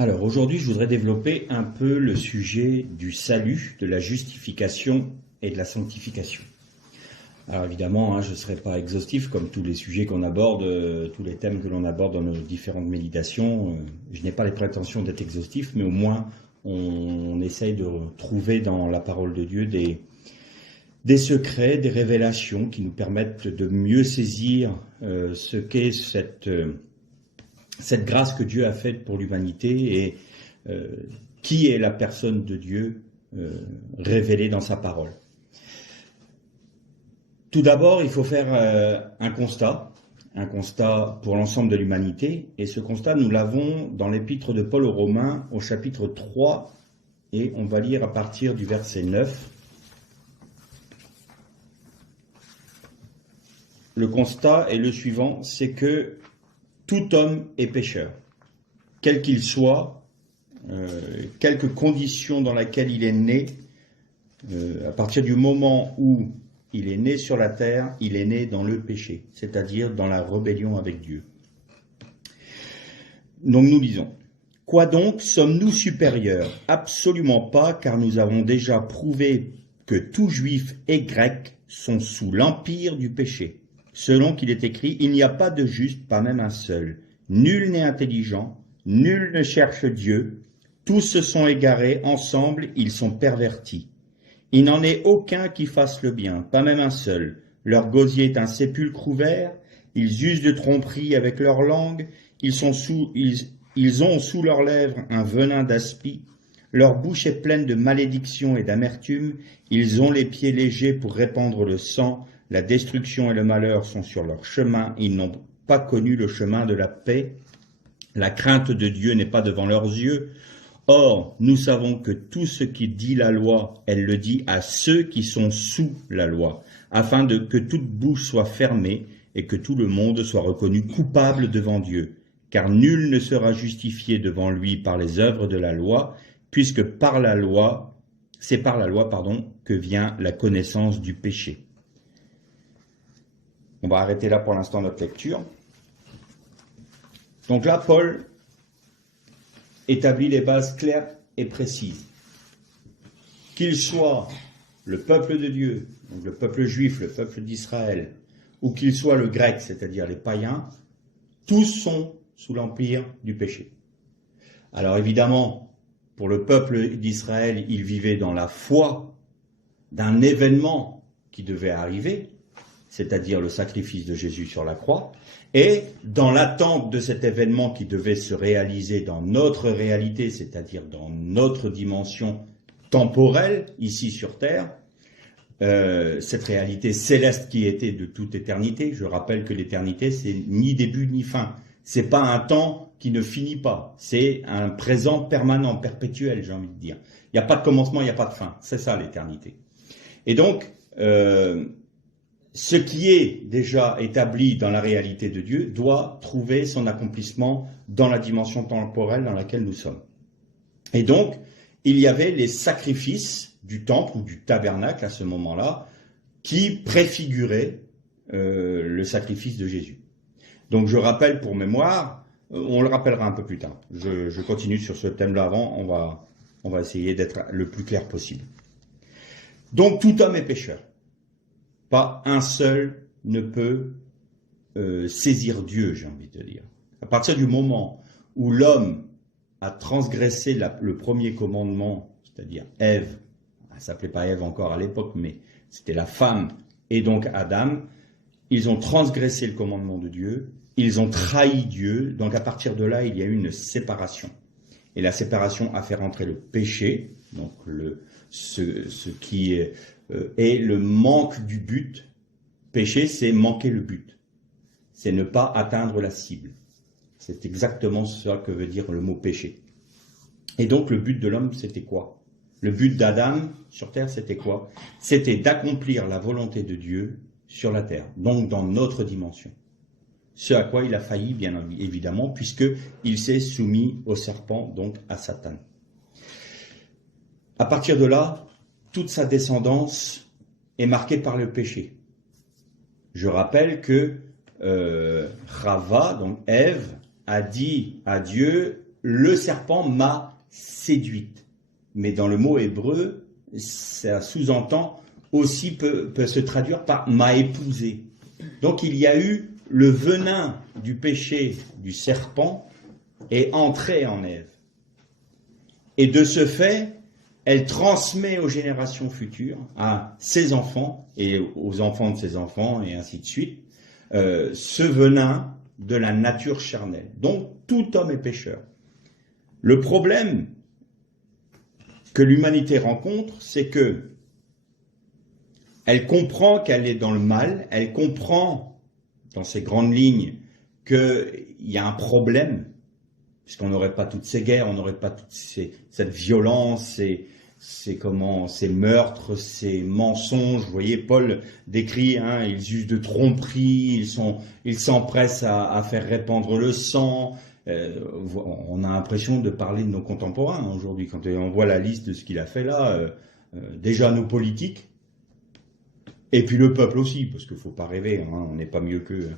Alors aujourd'hui, je voudrais développer un peu le sujet du salut, de la justification et de la sanctification. Alors évidemment, je ne serai pas exhaustif comme tous les sujets qu'on aborde, tous les thèmes que l'on aborde dans nos différentes méditations. Je n'ai pas les prétentions d'être exhaustif, mais au moins on essaye de trouver dans la parole de Dieu des secrets, des révélations qui nous permettent de mieux saisir ce qu'est cette grâce que Dieu a faite pour l'humanité et qui est la personne de Dieu révélée dans sa parole. Tout d'abord, il faut faire un constat pour l'ensemble de l'humanité, et ce constat, nous l'avons dans l'épître de Paul aux Romains, au chapitre 3, et on va lire à partir du verset 9. Le constat est le suivant, c'est que tout homme est pécheur, quel qu'il soit, quelque condition dans laquelle il est né, à partir du moment où il est né sur la terre, il est né dans le péché, c'est-à-dire dans la rébellion avec Dieu. Donc nous lisons. Quoi donc, sommes-nous supérieurs? Absolument pas, car nous avons déjà prouvé que tout juif et grec sont sous l'empire du péché. Selon qu'il est écrit, il n'y a pas de juste, pas même un seul. Nul n'est intelligent, nul ne cherche Dieu. Tous se sont égarés, ensemble ils sont pervertis. Il n'en est aucun qui fasse le bien, pas même un seul. Leur gosier est un sépulcre ouvert, ils usent de tromperie avec leur langue, ils ont sous leurs lèvres un venin d'aspi, leur bouche est pleine de malédiction et d'amertume, ils ont les pieds légers pour répandre le sang, la destruction et le malheur sont sur leur chemin, ils n'ont pas connu le chemin de la paix, la crainte de Dieu n'est pas devant leurs yeux. Or, nous savons que tout ce qui dit la loi, elle le dit à ceux qui sont sous la loi, afin que toute bouche soit fermée et que tout le monde soit reconnu coupable devant Dieu. Car nul ne sera justifié devant lui par les œuvres de la loi, puisque c'est par la loi, que vient la connaissance du péché. On va arrêter là pour l'instant notre lecture. Donc là, Paul établit les bases claires et précises. Qu'il soit le peuple de Dieu, donc le peuple juif, le peuple d'Israël, ou qu'il soit le grec, c'est-à-dire les païens, tous sont sous l'empire du péché. Alors évidemment, pour le peuple d'Israël, ils vivaient dans la foi d'un événement qui devait arriver, c'est-à-dire le sacrifice de Jésus sur la croix, et dans l'attente de cet événement qui devait se réaliser dans notre réalité, c'est-à-dire dans notre dimension temporelle, ici sur Terre, cette réalité céleste qui était de toute éternité. Je rappelle que l'éternité, c'est ni début ni fin. C'est pas un temps qui ne finit pas. C'est un présent permanent, perpétuel, j'ai envie de dire. Il n'y a pas de commencement, il n'y a pas de fin. C'est ça l'éternité. Et donc, ce qui est déjà établi dans la réalité de Dieu doit trouver son accomplissement dans la dimension temporelle dans laquelle nous sommes. Et donc, il y avait les sacrifices du temple ou du tabernacle à ce moment-là qui préfiguraient le sacrifice de Jésus. Donc je rappelle pour mémoire, on le rappellera un peu plus tard. Je continue sur ce thème-là avant, on va essayer d'être le plus clair possible. Donc tout homme est pécheur. Pas un seul ne peut saisir Dieu, j'ai envie de dire. À partir du moment où l'homme a transgressé le premier commandement, c'est-à-dire Ève, elle ne s'appelait pas Ève encore à l'époque, mais c'était la femme, et donc Adam, ils ont transgressé le commandement de Dieu, ils ont trahi Dieu, donc à partir de là, il y a eu une séparation. Et la séparation a fait rentrer le péché, donc ce qui est le manque du but. Péché, c'est manquer le but. C'est ne pas atteindre la cible. C'est exactement ça que veut dire le mot péché. Et donc le but de l'homme, c'était quoi? Le but d'Adam sur terre, c'était quoi? C'était d'accomplir la volonté de Dieu sur la terre, donc dans notre dimension. Ce à quoi il a failli, bien évidemment, puisqu'il s'est soumis au serpent, donc à Satan. À partir de là, toute sa descendance est marquée par le péché. Je rappelle que Rava, donc Ève, a dit à Dieu, le serpent m'a séduite. Mais dans le mot hébreu, ça sous-entend aussi peut se traduire par m'a épousé. Donc il y a eu le venin du péché du serpent est entré en Ève. Et de ce fait, elle transmet aux générations futures, à ses enfants et aux enfants de ses enfants et ainsi de suite, ce venin de la nature charnelle. Donc tout homme est pécheur. Le problème que l'humanité rencontre, c'est que elle comprend qu'elle est dans le mal, elle comprend dans ces grandes lignes qu'il y a un problème, puisqu'on n'aurait pas toutes ces guerres, on n'aurait pas toute cette violence, ces meurtres, ces mensonges. Vous voyez, Paul décrit, ils usent de tromperie, ils s'empressent à faire répandre le sang. On a l'impression de parler de nos contemporains aujourd'hui, quand on voit la liste de ce qu'il a fait là, déjà nos politiques, et puis le peuple aussi, parce qu'il ne faut pas rêver, on n'est pas mieux qu'eux.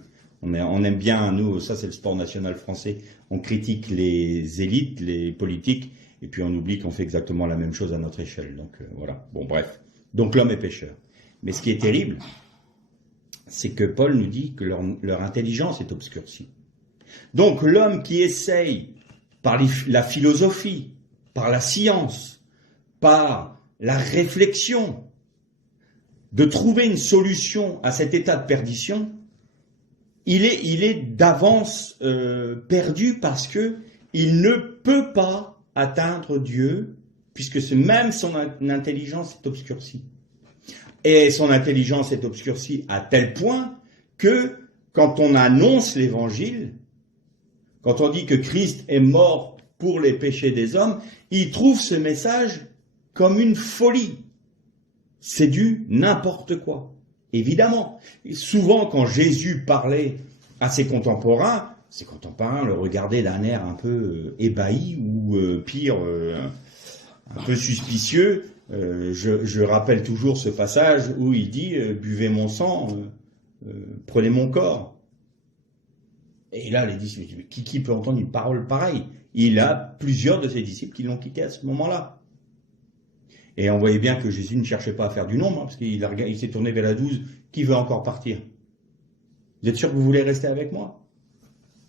On aime bien, nous, ça c'est le sport national français, on critique les élites, les politiques, et puis on oublie qu'on fait exactement la même chose à notre échelle. Donc voilà, bon bref. Donc l'homme est pécheur. Mais ce qui est terrible, c'est que Paul nous dit que leur intelligence est obscurcie. Donc l'homme qui essaye, par la philosophie, par la science, par la réflexion, de trouver une solution à cet état de perdition, il est d'avance perdu parce que il ne peut pas atteindre Dieu, puisque même son intelligence est obscurcie. Et son intelligence est obscurcie à tel point que quand on annonce l'évangile, quand on dit que Christ est mort pour les péchés des hommes, il trouve ce message comme une folie. C'est du n'importe quoi. Évidemment. Et souvent, quand Jésus parlait à ses contemporains le regardaient d'un air un peu ébahi ou pire, un peu suspicieux. Je rappelle toujours ce passage où il dit « Buvez mon sang, prenez mon corps ». Et là, les disciples, qui peut entendre une parole pareille? Il a plusieurs de ses disciples qui l'ont quitté à ce moment-là. Et on voyait bien que Jésus ne cherchait pas à faire du nombre, parce qu'il s'est tourné vers la 12, qui veut encore partir? Vous êtes sûr que vous voulez rester avec moi?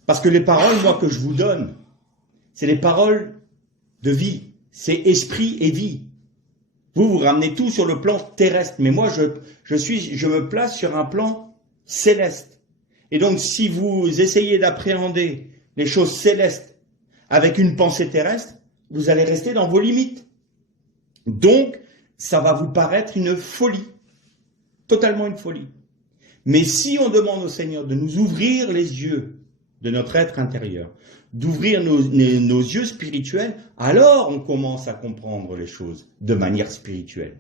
Parce que les paroles, moi, que je vous donne, c'est les paroles de vie, c'est esprit et vie. Vous ramenez tout sur le plan terrestre, mais moi, je me place sur un plan céleste. Et donc, si vous essayez d'appréhender les choses célestes avec une pensée terrestre, vous allez rester dans vos limites. Donc, ça va vous paraître une folie, totalement une folie. Mais si on demande au Seigneur de nous ouvrir les yeux de notre être intérieur, d'ouvrir nos yeux spirituels, alors on commence à comprendre les choses de manière spirituelle.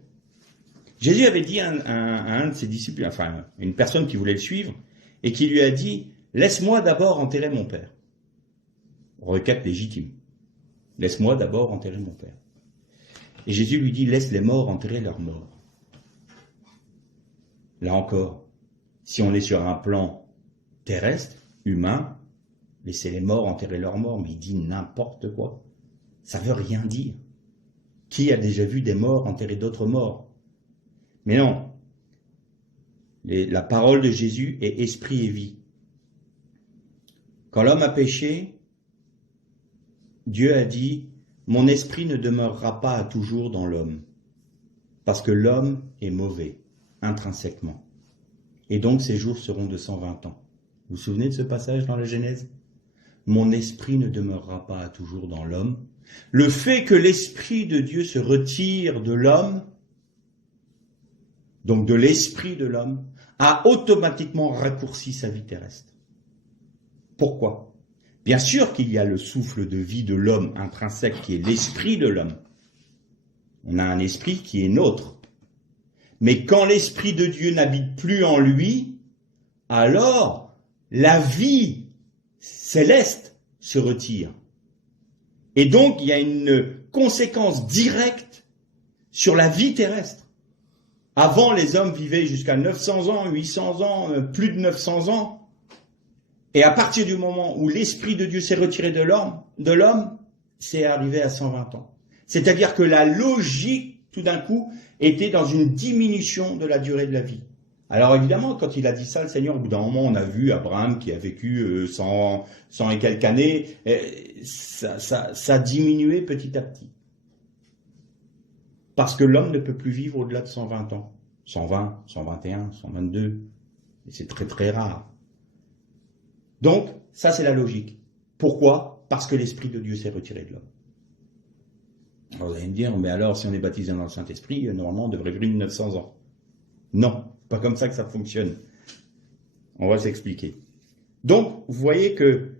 Jésus avait dit à un de ses disciples, enfin une personne qui voulait le suivre, et qui lui a dit « Laisse-moi d'abord enterrer mon père ». Requête légitime. « Laisse-moi d'abord enterrer mon père ». Et Jésus lui dit, laisse les morts enterrer leurs morts. Là encore, si on est sur un plan terrestre, humain, laissez les morts enterrer leurs morts, mais il dit n'importe quoi. Ça veut rien dire. Qui a déjà vu des morts enterrer d'autres morts? Mais non. La parole de Jésus est esprit et vie. Quand l'homme a péché, Dieu a dit, mon esprit ne demeurera pas à toujours dans l'homme, parce que l'homme est mauvais, intrinsèquement. Et donc ses jours seront de 120 ans. Vous vous souvenez de ce passage dans la Genèse? Mon esprit ne demeurera pas à toujours dans l'homme. Le fait que l'esprit de Dieu se retire de l'homme, donc de l'esprit de l'homme, a automatiquement raccourci sa vie terrestre. Pourquoi? Bien sûr qu'il y a le souffle de vie de l'homme intrinsèque qui est l'esprit de l'homme. On a un esprit qui est nôtre. Mais quand l'esprit de Dieu n'habite plus en lui, alors la vie céleste se retire. Et donc il y a une conséquence directe sur la vie terrestre. Avant, les hommes vivaient jusqu'à 900 ans, 800 ans, plus de 900 ans. Et à partir du moment où l'Esprit de Dieu s'est retiré de l'homme, c'est arrivé à 120 ans. C'est-à-dire que la logique, tout d'un coup, était dans une diminution de la durée de la vie. Alors évidemment, quand il a dit ça, le Seigneur, au bout d'un moment, on a vu Abraham qui a vécu 100 et quelques années, ça a diminué petit à petit. Parce que l'homme ne peut plus vivre au-delà de 120 ans. 120, 121, 122. Et c'est très très rare. Donc, ça c'est la logique. Pourquoi? Parce que l'Esprit de Dieu s'est retiré de l'homme. Alors vous allez me dire, mais alors si on est baptisé dans le Saint-Esprit, normalement on devrait vivre 900 ans. Non, pas comme ça que ça fonctionne. On va s'expliquer. Donc, vous voyez que,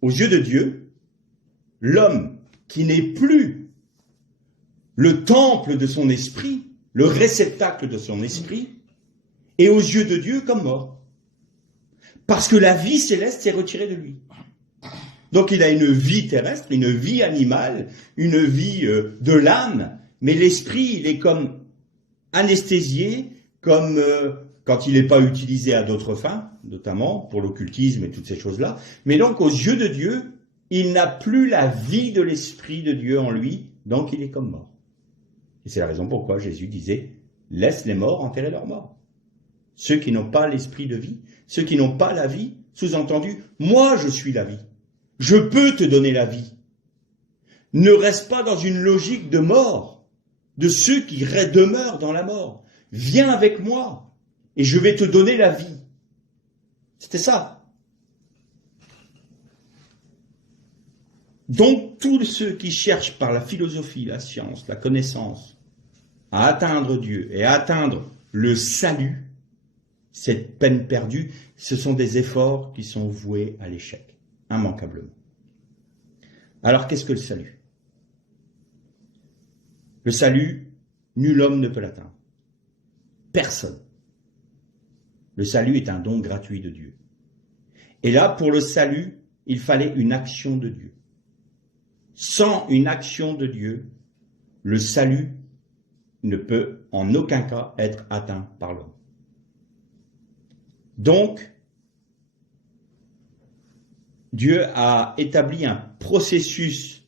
aux yeux de Dieu, l'homme qui n'est plus le temple de son esprit, le réceptacle de son esprit, est aux yeux de Dieu comme mort. Parce que la vie céleste s'est retirée de lui. Donc il a une vie terrestre, une vie animale, une vie de l'âme, mais l'esprit, il est comme anesthésié, comme quand il n'est pas utilisé à d'autres fins, notamment pour l'occultisme et toutes ces choses-là. Mais donc aux yeux de Dieu, il n'a plus la vie de l'Esprit de Dieu en lui, donc il est comme mort. Et c'est la raison pourquoi Jésus disait « Laisse les morts enterrer leurs morts ». Ceux qui n'ont pas l'esprit de vie, ceux qui n'ont pas la vie, sous-entendu, moi je suis la vie. Je peux te donner la vie. Ne reste pas dans une logique de mort, de ceux qui demeurent dans la mort. Viens avec moi et je vais te donner la vie. C'était ça. Donc tous ceux qui cherchent par la philosophie, la science, la connaissance, à atteindre Dieu et à atteindre le salut, cette peine perdue, ce sont des efforts qui sont voués à l'échec, immanquablement. Alors qu'est-ce que le salut? Le salut, nul homme ne peut l'atteindre. Personne. Le salut est un don gratuit de Dieu. Et là, pour le salut, il fallait une action de Dieu. Sans une action de Dieu, le salut ne peut en aucun cas être atteint par l'homme. Donc, Dieu a établi un processus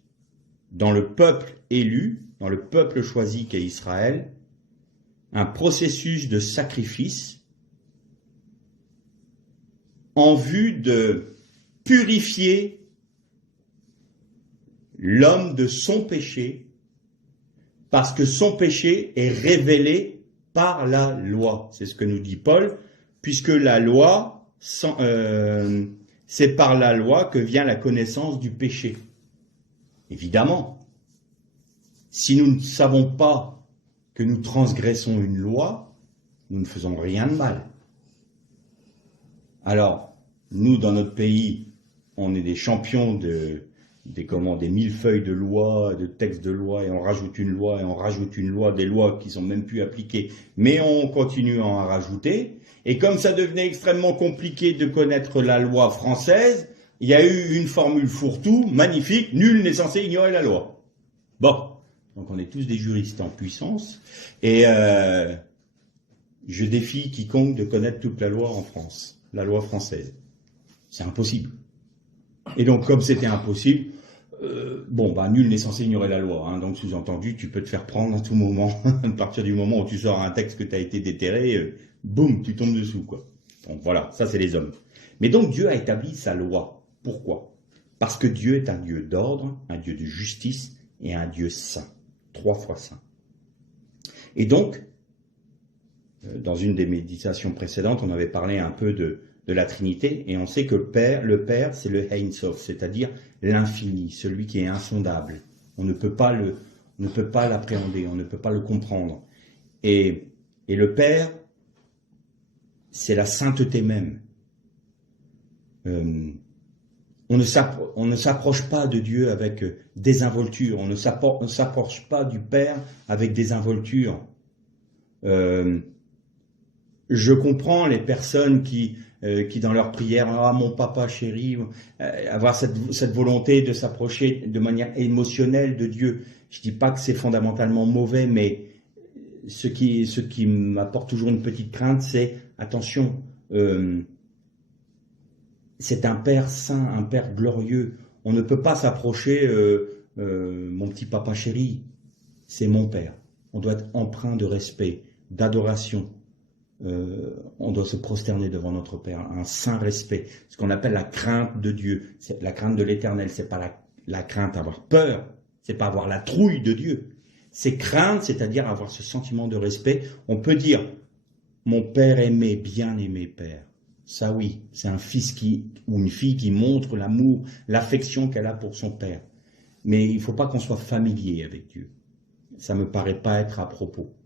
dans le peuple élu, dans le peuple choisi qu'est Israël, un processus de sacrifice en vue de purifier l'homme de son péché, parce que son péché est révélé par la loi. C'est ce que nous dit Paul, puisque la loi, c'est par la loi que vient la connaissance du péché. Évidemment, si nous ne savons pas que nous transgressons une loi, nous ne faisons rien de mal. Alors, nous, dans notre pays, on est des champions des millefeuilles de lois, de textes de loi, et on rajoute une loi, et on rajoute une loi, des lois qui sont même plus appliquées, mais on continue à en rajouter. Et comme ça devenait extrêmement compliqué de connaître la loi française, il y a eu une formule fourre-tout, magnifique, nul n'est censé ignorer la loi. Bon, donc on est tous des juristes en puissance, et je défie quiconque de connaître toute la loi en France, la loi française. C'est impossible. Et donc, comme c'était impossible, nul n'est censé ignorer la loi. Hein, donc, sous-entendu, tu peux te faire prendre à tout moment. À partir du moment où tu sors un texte que tu as été déterré, boum, tu tombes dessous, quoi. Donc, voilà, ça, c'est les hommes. Mais donc, Dieu a établi sa loi. Pourquoi? Parce que Dieu est un Dieu d'ordre, un Dieu de justice et un Dieu saint. 3 fois saint. Et donc, dans une des méditations précédentes, on avait parlé un peu de la Trinité, et on sait que le Père, c'est le Ein Sof, c'est-à-dire l'infini, celui qui est insondable. On ne peut pas l'appréhender, on ne peut pas le comprendre. Et le Père, c'est la sainteté même. On ne s'approche pas de Dieu avec désinvolture, on ne s'approche pas du Père avec désinvolture. Je comprends les personnes qui dans leur prière, mon papa chéri, avoir cette volonté de s'approcher de manière émotionnelle de Dieu. Je dis pas que c'est fondamentalement mauvais, mais ce qui m'apporte toujours une petite crainte, c'est attention, c'est un Père saint, un Père glorieux. On ne peut pas s'approcher mon petit papa chéri, c'est mon père. On doit être empreint de respect, d'adoration. On doit se prosterner devant notre Père, un saint respect, ce qu'on appelle la crainte de Dieu, c'est la crainte de l'Éternel, c'est pas la crainte d'avoir peur, c'est pas avoir la trouille de Dieu, c'est crainte, c'est-à-dire avoir ce sentiment de respect. On peut dire, mon Père aimé, bien-aimé Père, ça oui, c'est un fils ou une fille qui montre l'amour, l'affection qu'elle a pour son Père, mais il ne faut pas qu'on soit familier avec Dieu, ça me paraît pas être à propos.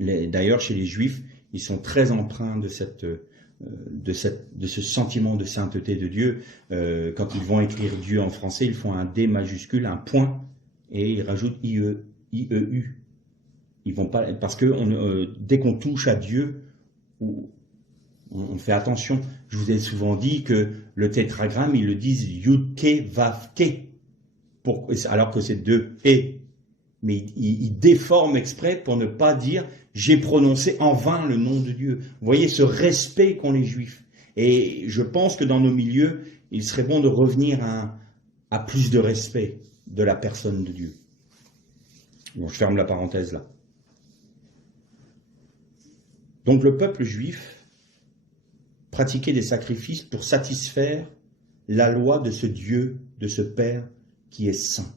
D'ailleurs, chez les Juifs, ils sont très empreints de ce sentiment de sainteté de Dieu. Quand ils vont écrire Dieu en français, ils font un D majuscule, un point, et ils rajoutent IEU. Ils vont pas, parce que dès qu'on touche à Dieu, on fait attention. Je vous ai souvent dit que le tétragramme, ils le disent Yud-Ke, Vav-Ke, alors que c'est deux E. Mais il déforme exprès pour ne pas dire « j'ai prononcé en vain le nom de Dieu ». Vous voyez ce respect qu'ont les Juifs. Et je pense que dans nos milieux, il serait bon de revenir à plus de respect de la personne de Dieu. Bon, je ferme la parenthèse là. Donc le peuple juif pratiquait des sacrifices pour satisfaire la loi de ce Dieu, de ce Père qui est saint.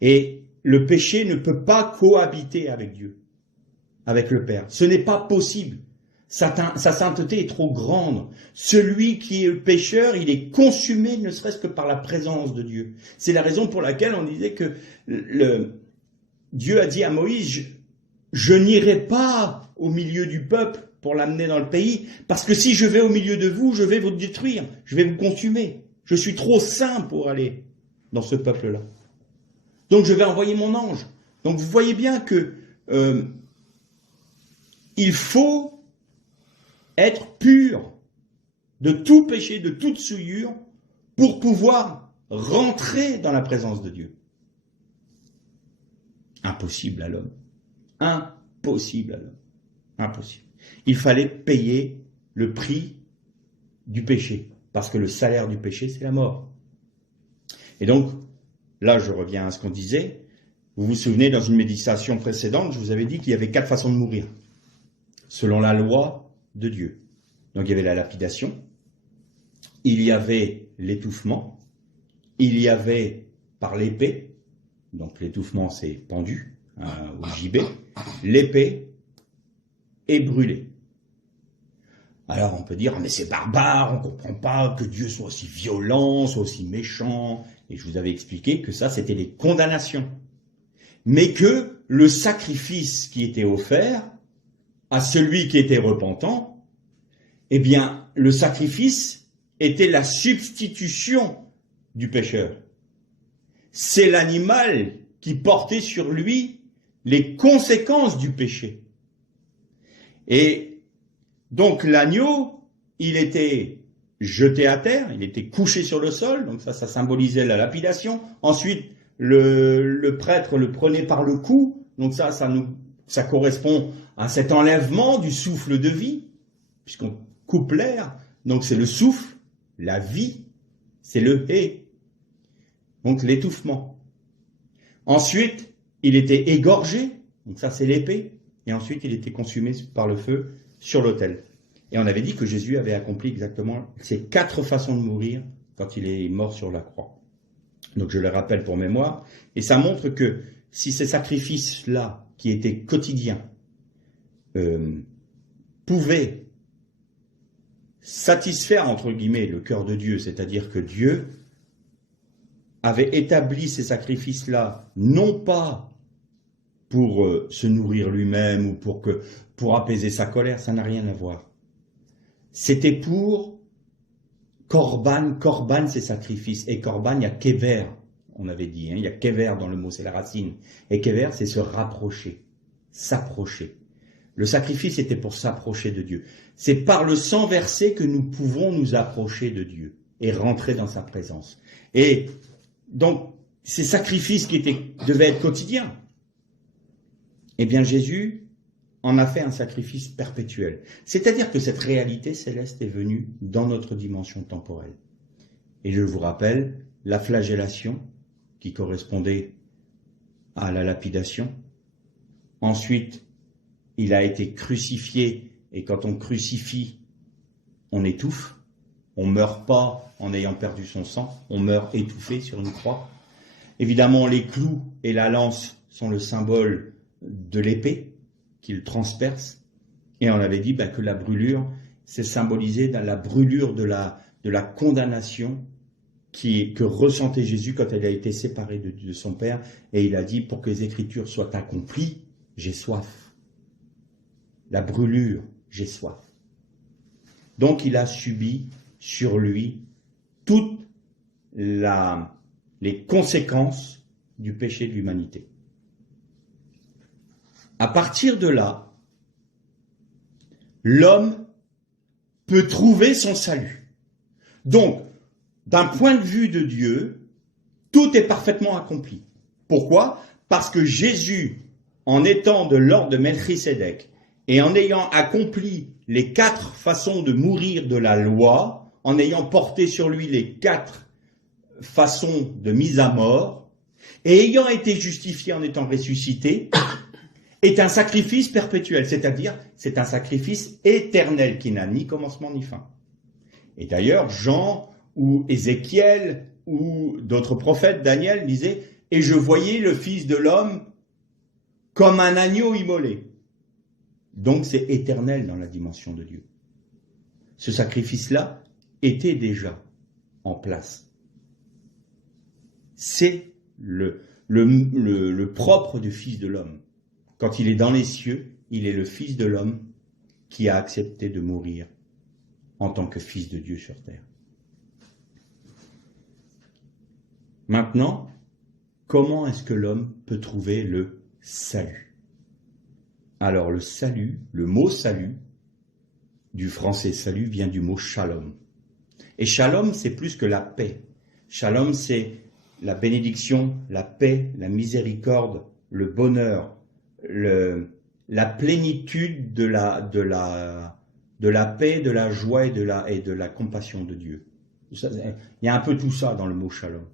Et le péché ne peut pas cohabiter avec Dieu, avec le Père. Ce n'est pas possible. Sa sainteté est trop grande. Celui qui est pécheur, il est consumé ne serait-ce que par la présence de Dieu. C'est la raison pour laquelle on disait que Dieu a dit à Moïse, je n'irai pas au milieu du peuple pour l'amener dans le pays, parce que si je vais au milieu de vous, je vais vous détruire, je vais vous consumer. Je suis trop saint pour aller dans ce peuple-là. Donc je vais envoyer mon ange. Donc vous voyez bien que il faut être pur de tout péché, de toute souillure, pour pouvoir rentrer dans la présence de Dieu. Impossible à l'homme. Impossible à l'homme. Impossible. Il fallait payer le prix du péché, parce que le salaire du péché, c'est la mort. Et donc, là, je reviens à ce qu'on disait. Vous vous souvenez, dans une méditation précédente, je vous avais dit qu'il y avait 4 façons de mourir, selon la loi de Dieu. Donc, il y avait la lapidation, il y avait l'étouffement, il y avait par l'épée, donc l'étouffement, c'est pendu au gibet, l'épée est brûlée. Alors, on peut dire, mais c'est barbare, on ne comprend pas que Dieu soit aussi violent, soit aussi méchant. Et je vous avais expliqué que ça, c'était les condamnations. Mais que le sacrifice qui était offert à celui qui était repentant, eh bien, le sacrifice était la substitution du pécheur. C'est l'animal qui portait sur lui les conséquences du péché. Et donc l'agneau, il était jeté à terre, il était couché sur le sol, donc ça symbolisait la lapidation. Ensuite, le prêtre le prenait par le cou, donc ça correspond à cet enlèvement du souffle de vie, puisqu'on coupe l'air, donc c'est le souffle, la vie, c'est le hé, donc l'étouffement. Ensuite, il était égorgé, donc ça c'est l'épée, et ensuite il était consumé par le feu sur l'autel. Et on avait dit que Jésus avait accompli exactement ces 4 façons de mourir quand il est mort sur la croix. Donc je le rappelle pour mémoire, et ça montre que si ces sacrifices-là, qui étaient quotidiens, pouvaient satisfaire, entre guillemets, le cœur de Dieu, c'est-à-dire que Dieu avait établi ces sacrifices-là, non pas pour se nourrir lui-même ou pour apaiser sa colère, ça n'a rien à voir. C'était pour Korban, c'est sacrifice. Et Korban, il y a Kever, on avait dit, il y a Kever dans le mot, c'est la racine. Et Kever, c'est se rapprocher, s'approcher. Le sacrifice était pour s'approcher de Dieu. C'est par le sang versé que nous pouvons nous approcher de Dieu et rentrer dans sa présence. Et donc, ces sacrifices qui devaient être quotidiens, eh bien Jésus en a fait un sacrifice perpétuel. C'est-à-dire que cette réalité céleste est venue dans notre dimension temporelle. Et je vous rappelle, la flagellation qui correspondait à la lapidation. Ensuite, il a été crucifié, et quand on crucifie, on étouffe. On ne meurt pas en ayant perdu son sang, on meurt étouffé sur une croix. Évidemment, les clous et la lance sont le symbole de l'épée qu'il transperce. Et on avait dit que la brûlure, c'est symbolisé dans la brûlure de la condamnation que ressentait Jésus quand il a été séparé de son Père. Et il a dit, pour que les Écritures soient accomplies, j'ai soif. La brûlure, j'ai soif. Donc il a subi sur lui toutes les conséquences du péché de l'humanité. À partir de là, l'homme peut trouver son salut. Donc, d'un point de vue de Dieu, tout est parfaitement accompli. Pourquoi? Parce que Jésus, en étant de l'ordre de Melchisédek et en ayant accompli les 4 façons de mourir de la loi, en ayant porté sur lui les 4 façons de mise à mort, et ayant été justifié en étant ressuscité, est un sacrifice perpétuel, c'est-à-dire c'est un sacrifice éternel qui n'a ni commencement ni fin. Et d'ailleurs, Jean ou Ézéchiel ou d'autres prophètes, Daniel, disaient « Et je voyais le Fils de l'homme comme un agneau immolé ». Donc c'est éternel dans la dimension de Dieu. Ce sacrifice-là était déjà en place. C'est le propre du Fils de l'homme. Quand il est dans les cieux, il est le Fils de l'homme qui a accepté de mourir en tant que Fils de Dieu sur terre. Maintenant, comment est-ce que l'homme peut trouver le salut? Alors le salut, le mot salut, du français salut vient du mot shalom. Et shalom, c'est plus que la paix. Shalom, c'est la bénédiction, la paix, la miséricorde, le bonheur, la plénitude de la paix, de la joie et de la compassion de Dieu. Il y a un peu tout ça dans le mot shalom.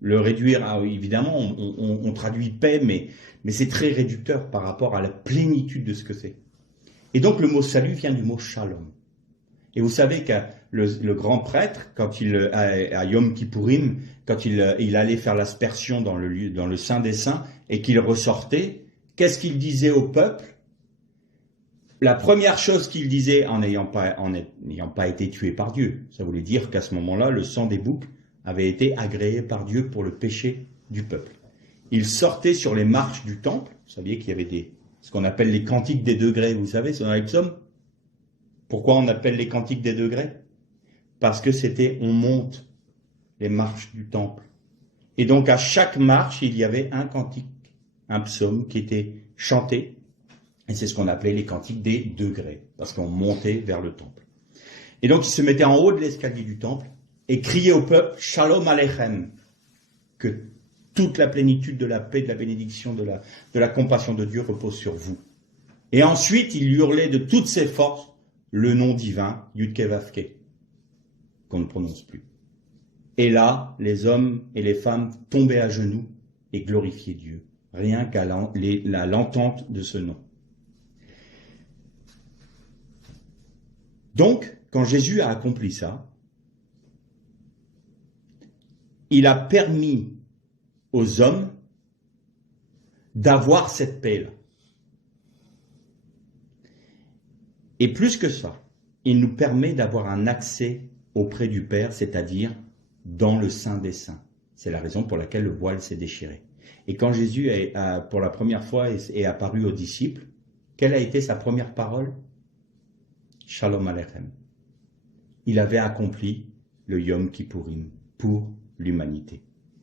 Le réduire, évidemment, on traduit paix, mais c'est très réducteur par rapport à la plénitude de ce que c'est. Et donc le mot salut vient du mot shalom. Et vous savez que le grand prêtre, quand à Yom Kippourim, quand il allait faire l'aspersion dans le Saint des Saints et qu'il ressortait, qu'est-ce qu'il disait au peuple? La première chose qu'il disait en n'ayant pas été tué par Dieu, ça voulait dire qu'à ce moment-là, le sang des boucs avait été agréé par Dieu pour le péché du peuple. Il sortait sur les marches du temple. Vous saviez qu'il y avait ce qu'on appelle les cantiques des degrés, vous savez, c'est dans les psaumes. Pourquoi on appelle les cantiques des degrés? Parce que on monte les marches du temple. Et donc à chaque marche, il y avait un cantique, un psaume qui était chanté. Et c'est ce qu'on appelait les cantiques des degrés, parce qu'on montait vers le temple. Et donc il se mettait en haut de l'escalier du temple et criait au peuple « Shalom Aleichem », que toute la plénitude de la paix, de la bénédiction, de la compassion de Dieu repose sur vous. Et ensuite, il hurlait de toutes ses forces le nom divin, Yudke Vavke, qu'on ne prononce plus. Et là, les hommes et les femmes tombaient à genoux et glorifiaient Dieu, rien qu'à l'entente de ce nom. Donc, quand Jésus a accompli ça, il a permis aux hommes d'avoir cette paix-là. Et plus que ça, il nous permet d'avoir un accès auprès du Père, c'est-à-dire dans le Saint des Saints. C'est la raison pour laquelle le voile s'est déchiré. Et quand Jésus, pour la première fois, est apparu aux disciples, quelle a été sa première parole? Shalom Aleichem. Il avait accompli le Yom Kippourim pour l'humanité.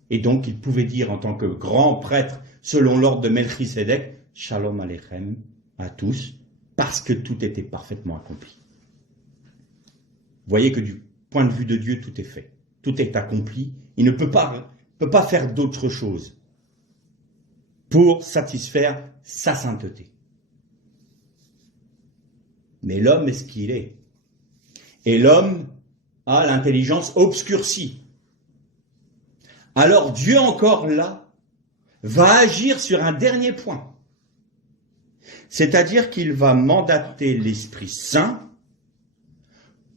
Et donc, il pouvait dire en tant que grand prêtre, selon l'ordre de Melchisédek, Shalom Aleichem à tous, parce que tout était parfaitement accompli. Vous voyez que du point de vue de Dieu, tout est fait. Tout est accompli. Il ne peut pas faire d'autre chose pour satisfaire sa sainteté. Mais l'homme est ce qu'il est. Et l'homme a l'intelligence obscurcie. Alors Dieu encore là va agir sur un dernier point. C'est-à-dire qu'il va mandater l'Esprit Saint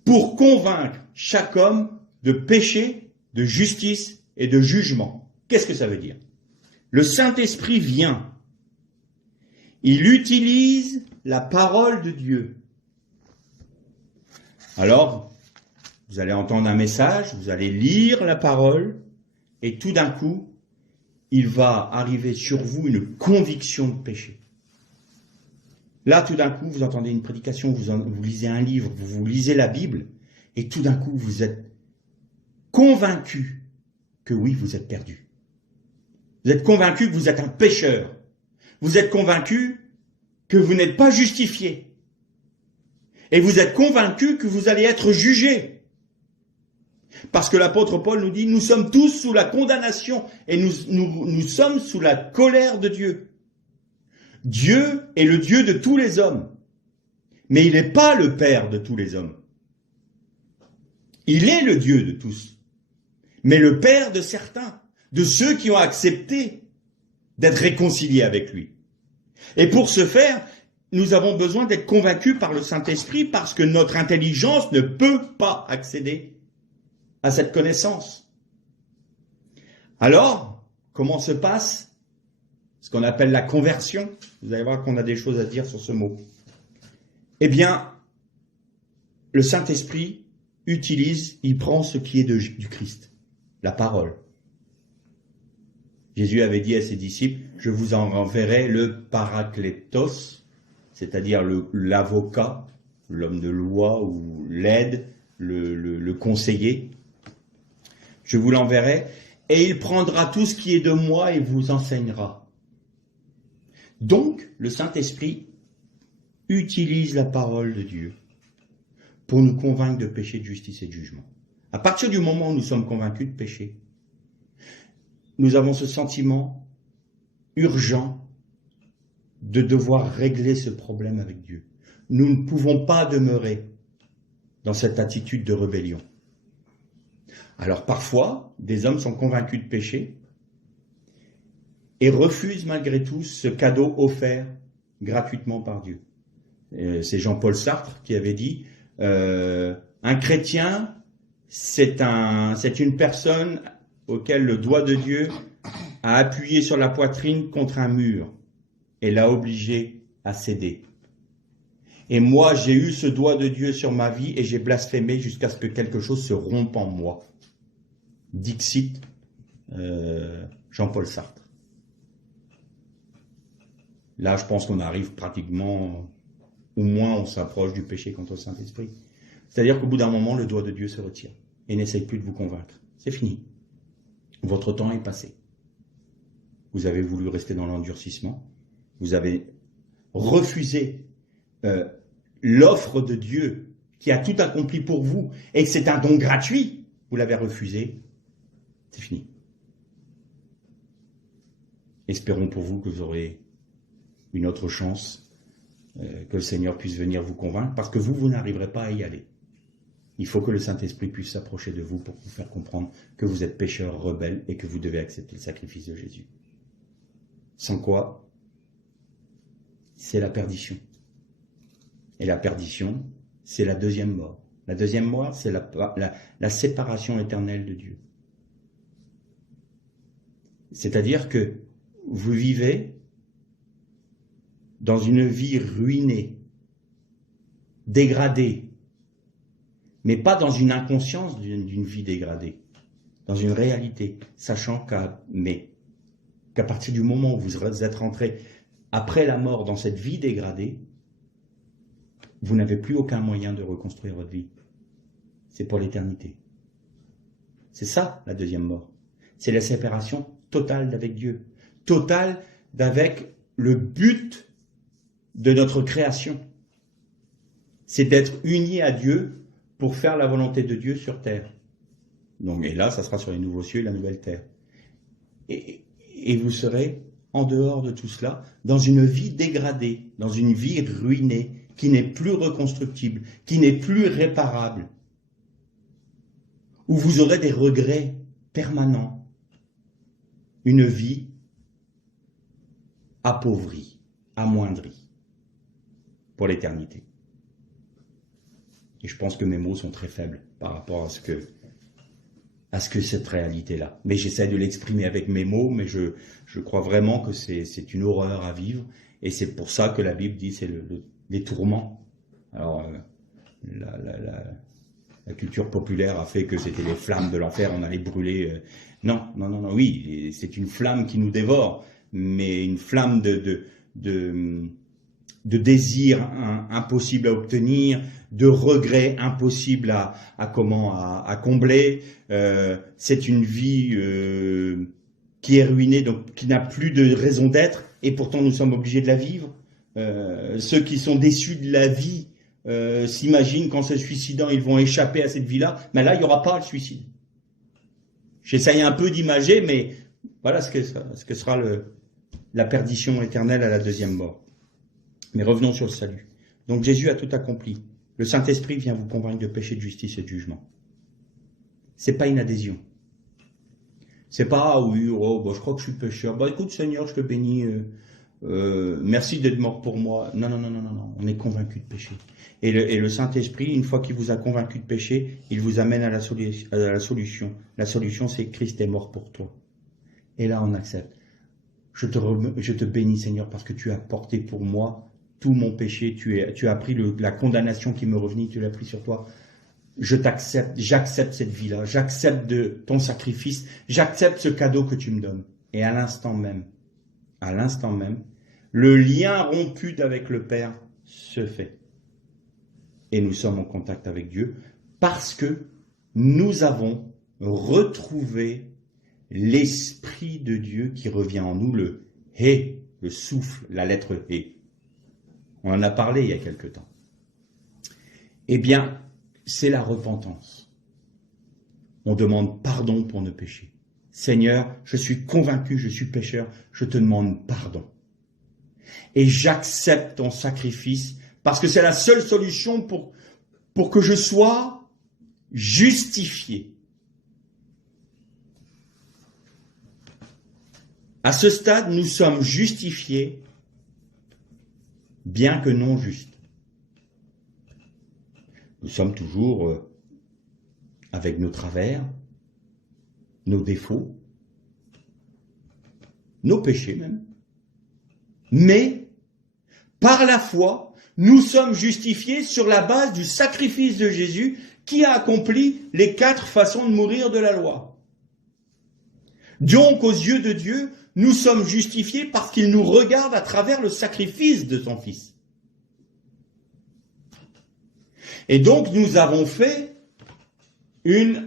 pour convaincre chaque homme de péché, de justice et de jugement. Qu'est-ce que ça veut dire? Le Saint-Esprit vient. Il utilise la parole de Dieu. Alors, vous allez entendre un message, vous allez lire la parole, et tout d'un coup, il va arriver sur vous une conviction de péché. Là, tout d'un coup, vous entendez une prédication, vous lisez un livre, vous lisez la Bible, et tout d'un coup, vous êtes convaincu que oui, vous êtes perdu. Vous êtes convaincu que vous êtes un pécheur. Vous êtes convaincu que vous n'êtes pas justifié. Et vous êtes convaincu que vous allez être jugé. Parce que l'apôtre Paul nous dit, nous sommes tous sous la condamnation et nous sommes sous la colère de Dieu. Dieu est le Dieu de tous les hommes. Mais il n'est pas le Père de tous les hommes. Il est le Dieu de tous. Mais le Père de certains, de ceux qui ont accepté d'être réconciliés avec lui. Et pour ce faire, nous avons besoin d'être convaincus par le Saint-Esprit parce que notre intelligence ne peut pas accéder à cette connaissance. Alors, comment se passe ce qu'on appelle la conversion? Vous allez voir qu'on a des choses à dire sur ce mot. Eh bien, le Saint-Esprit il prend ce qui est du Christ, la parole. Jésus avait dit à ses disciples, je vous en renverrai le parakletos, c'est-à-dire l'avocat, l'homme de loi ou l'aide, le conseiller. Je vous l'enverrai et il prendra tout ce qui est de moi et vous enseignera. Donc, le Saint-Esprit utilise la parole de Dieu pour nous convaincre de péché, de justice et de jugement. À partir du moment où nous sommes convaincus de péché, nous avons ce sentiment urgent de devoir régler ce problème avec Dieu. Nous ne pouvons pas demeurer dans cette attitude de rébellion. Alors parfois, des hommes sont convaincus de péché et refusent malgré tout ce cadeau offert gratuitement par Dieu. C'est Jean-Paul Sartre qui avait dit un chrétien, c'est une personne auquel le doigt de Dieu a appuyé sur la poitrine contre un mur et l'a obligé à céder. Et moi, j'ai eu ce doigt de Dieu sur ma vie et j'ai blasphémé jusqu'à ce que quelque chose se rompe en moi. Dixit Jean-Paul Sartre. Là, je pense qu'on arrive pratiquement, au moins on s'approche du péché contre le Saint-Esprit. C'est-à-dire qu'au bout d'un moment, le doigt de Dieu se retire et n'essaye plus de vous convaincre. C'est fini. Votre temps est passé. Vous avez voulu rester dans l'endurcissement. Vous avez refusé l'offre de Dieu qui a tout accompli pour vous et que c'est un don gratuit. Vous l'avez refusé. C'est fini. Espérons pour vous que vous aurez une autre chance, que le Seigneur puisse venir vous convaincre, parce que vous n'arriverez pas à y aller. Il faut que le Saint-Esprit puisse s'approcher de vous pour vous faire comprendre que vous êtes pécheurs, rebelles, et que vous devez accepter le sacrifice de Jésus. Sans quoi, c'est la perdition. Et la perdition, c'est la deuxième mort. La deuxième mort, c'est la séparation éternelle de Dieu. C'est-à-dire que vous vivez dans une vie ruinée, dégradée, mais pas dans une inconscience d'une vie dégradée, dans une réalité, sachant qu'à partir du moment où vous êtes rentré après la mort dans cette vie dégradée, vous n'avez plus aucun moyen de reconstruire votre vie. C'est pour l'éternité. C'est ça, la deuxième mort. C'est la séparation totale d'avec Dieu, totale d'avec le but de notre création. C'est d'être unis à Dieu pour faire la volonté de Dieu sur terre. Donc, et là, ça sera sur les nouveaux cieux et la nouvelle terre. Et vous serez en dehors de tout cela, dans une vie dégradée, dans une vie ruinée, qui n'est plus reconstructible, qui n'est plus réparable, où vous aurez des regrets permanents, une vie appauvrie, amoindrie pour l'éternité. Et je pense que mes mots sont très faibles par rapport à ce que cette réalité-là. Mais j'essaie de l'exprimer avec mes mots, mais je crois vraiment que c'est une horreur à vivre, et c'est pour ça que la Bible dit c'est les tourments. Alors, la culture populaire a fait que c'était les flammes de l'enfer, on allait brûler. Non, oui, c'est une flamme qui nous dévore, mais une flamme de désir impossible à obtenir, de regrets impossibles à combler. C'est une vie qui est ruinée, donc qui n'a plus de raison d'être, et pourtant nous sommes obligés de la vivre. Ceux qui sont déçus de la vie s'imaginent qu'en se suicidant, ils vont échapper à cette vie-là, mais là, il n'y aura pas le suicide. J'essaye un peu d'imager, mais voilà ce que sera la perdition éternelle à la deuxième mort. Mais revenons sur le salut. Donc Jésus a tout accompli. Le Saint-Esprit vient vous convaincre de péché, de justice et de jugement. C'est pas une adhésion. C'est pas, ah oui, je crois que je suis pécheur. Écoute Seigneur, je te bénis. Merci d'être mort pour moi. Non. On est convaincu de péché. Et le Saint-Esprit, une fois qu'il vous a convaincu de péché, il vous amène à la solution. La solution, c'est que Christ est mort pour toi. Et là, on accepte. Je te bénis, Seigneur, parce que tu as porté pour moi tout mon péché. Tu as pris la condamnation qui me revenait, tu l'as pris sur toi. Je t'accepte, j'accepte cette vie-là, j'accepte de ton sacrifice, j'accepte ce cadeau que tu me donnes. Et à l'instant même, le lien rompu avec le Père se fait. Et nous sommes en contact avec Dieu parce que nous avons retrouvé l'Esprit de Dieu qui revient en nous, le Hé, le souffle, la lettre Hé. On en a parlé il y a quelque temps. Eh bien, c'est la repentance. On demande pardon pour nos péchés. Seigneur, je suis convaincu, je suis pécheur, je te demande pardon. Et j'accepte ton sacrifice parce que c'est la seule solution pour que je sois justifié. À ce stade, nous sommes justifiés, bien que non justes. Nous sommes toujours avec nos travers, nos défauts, nos péchés même. Mais, par la foi, nous sommes justifiés sur la base du sacrifice de Jésus qui a accompli les 4 façons de mourir de la loi. Donc, aux yeux de Dieu, nous sommes justifiés parce qu'il nous regarde à travers le sacrifice de son Fils. Et donc, nous avons fait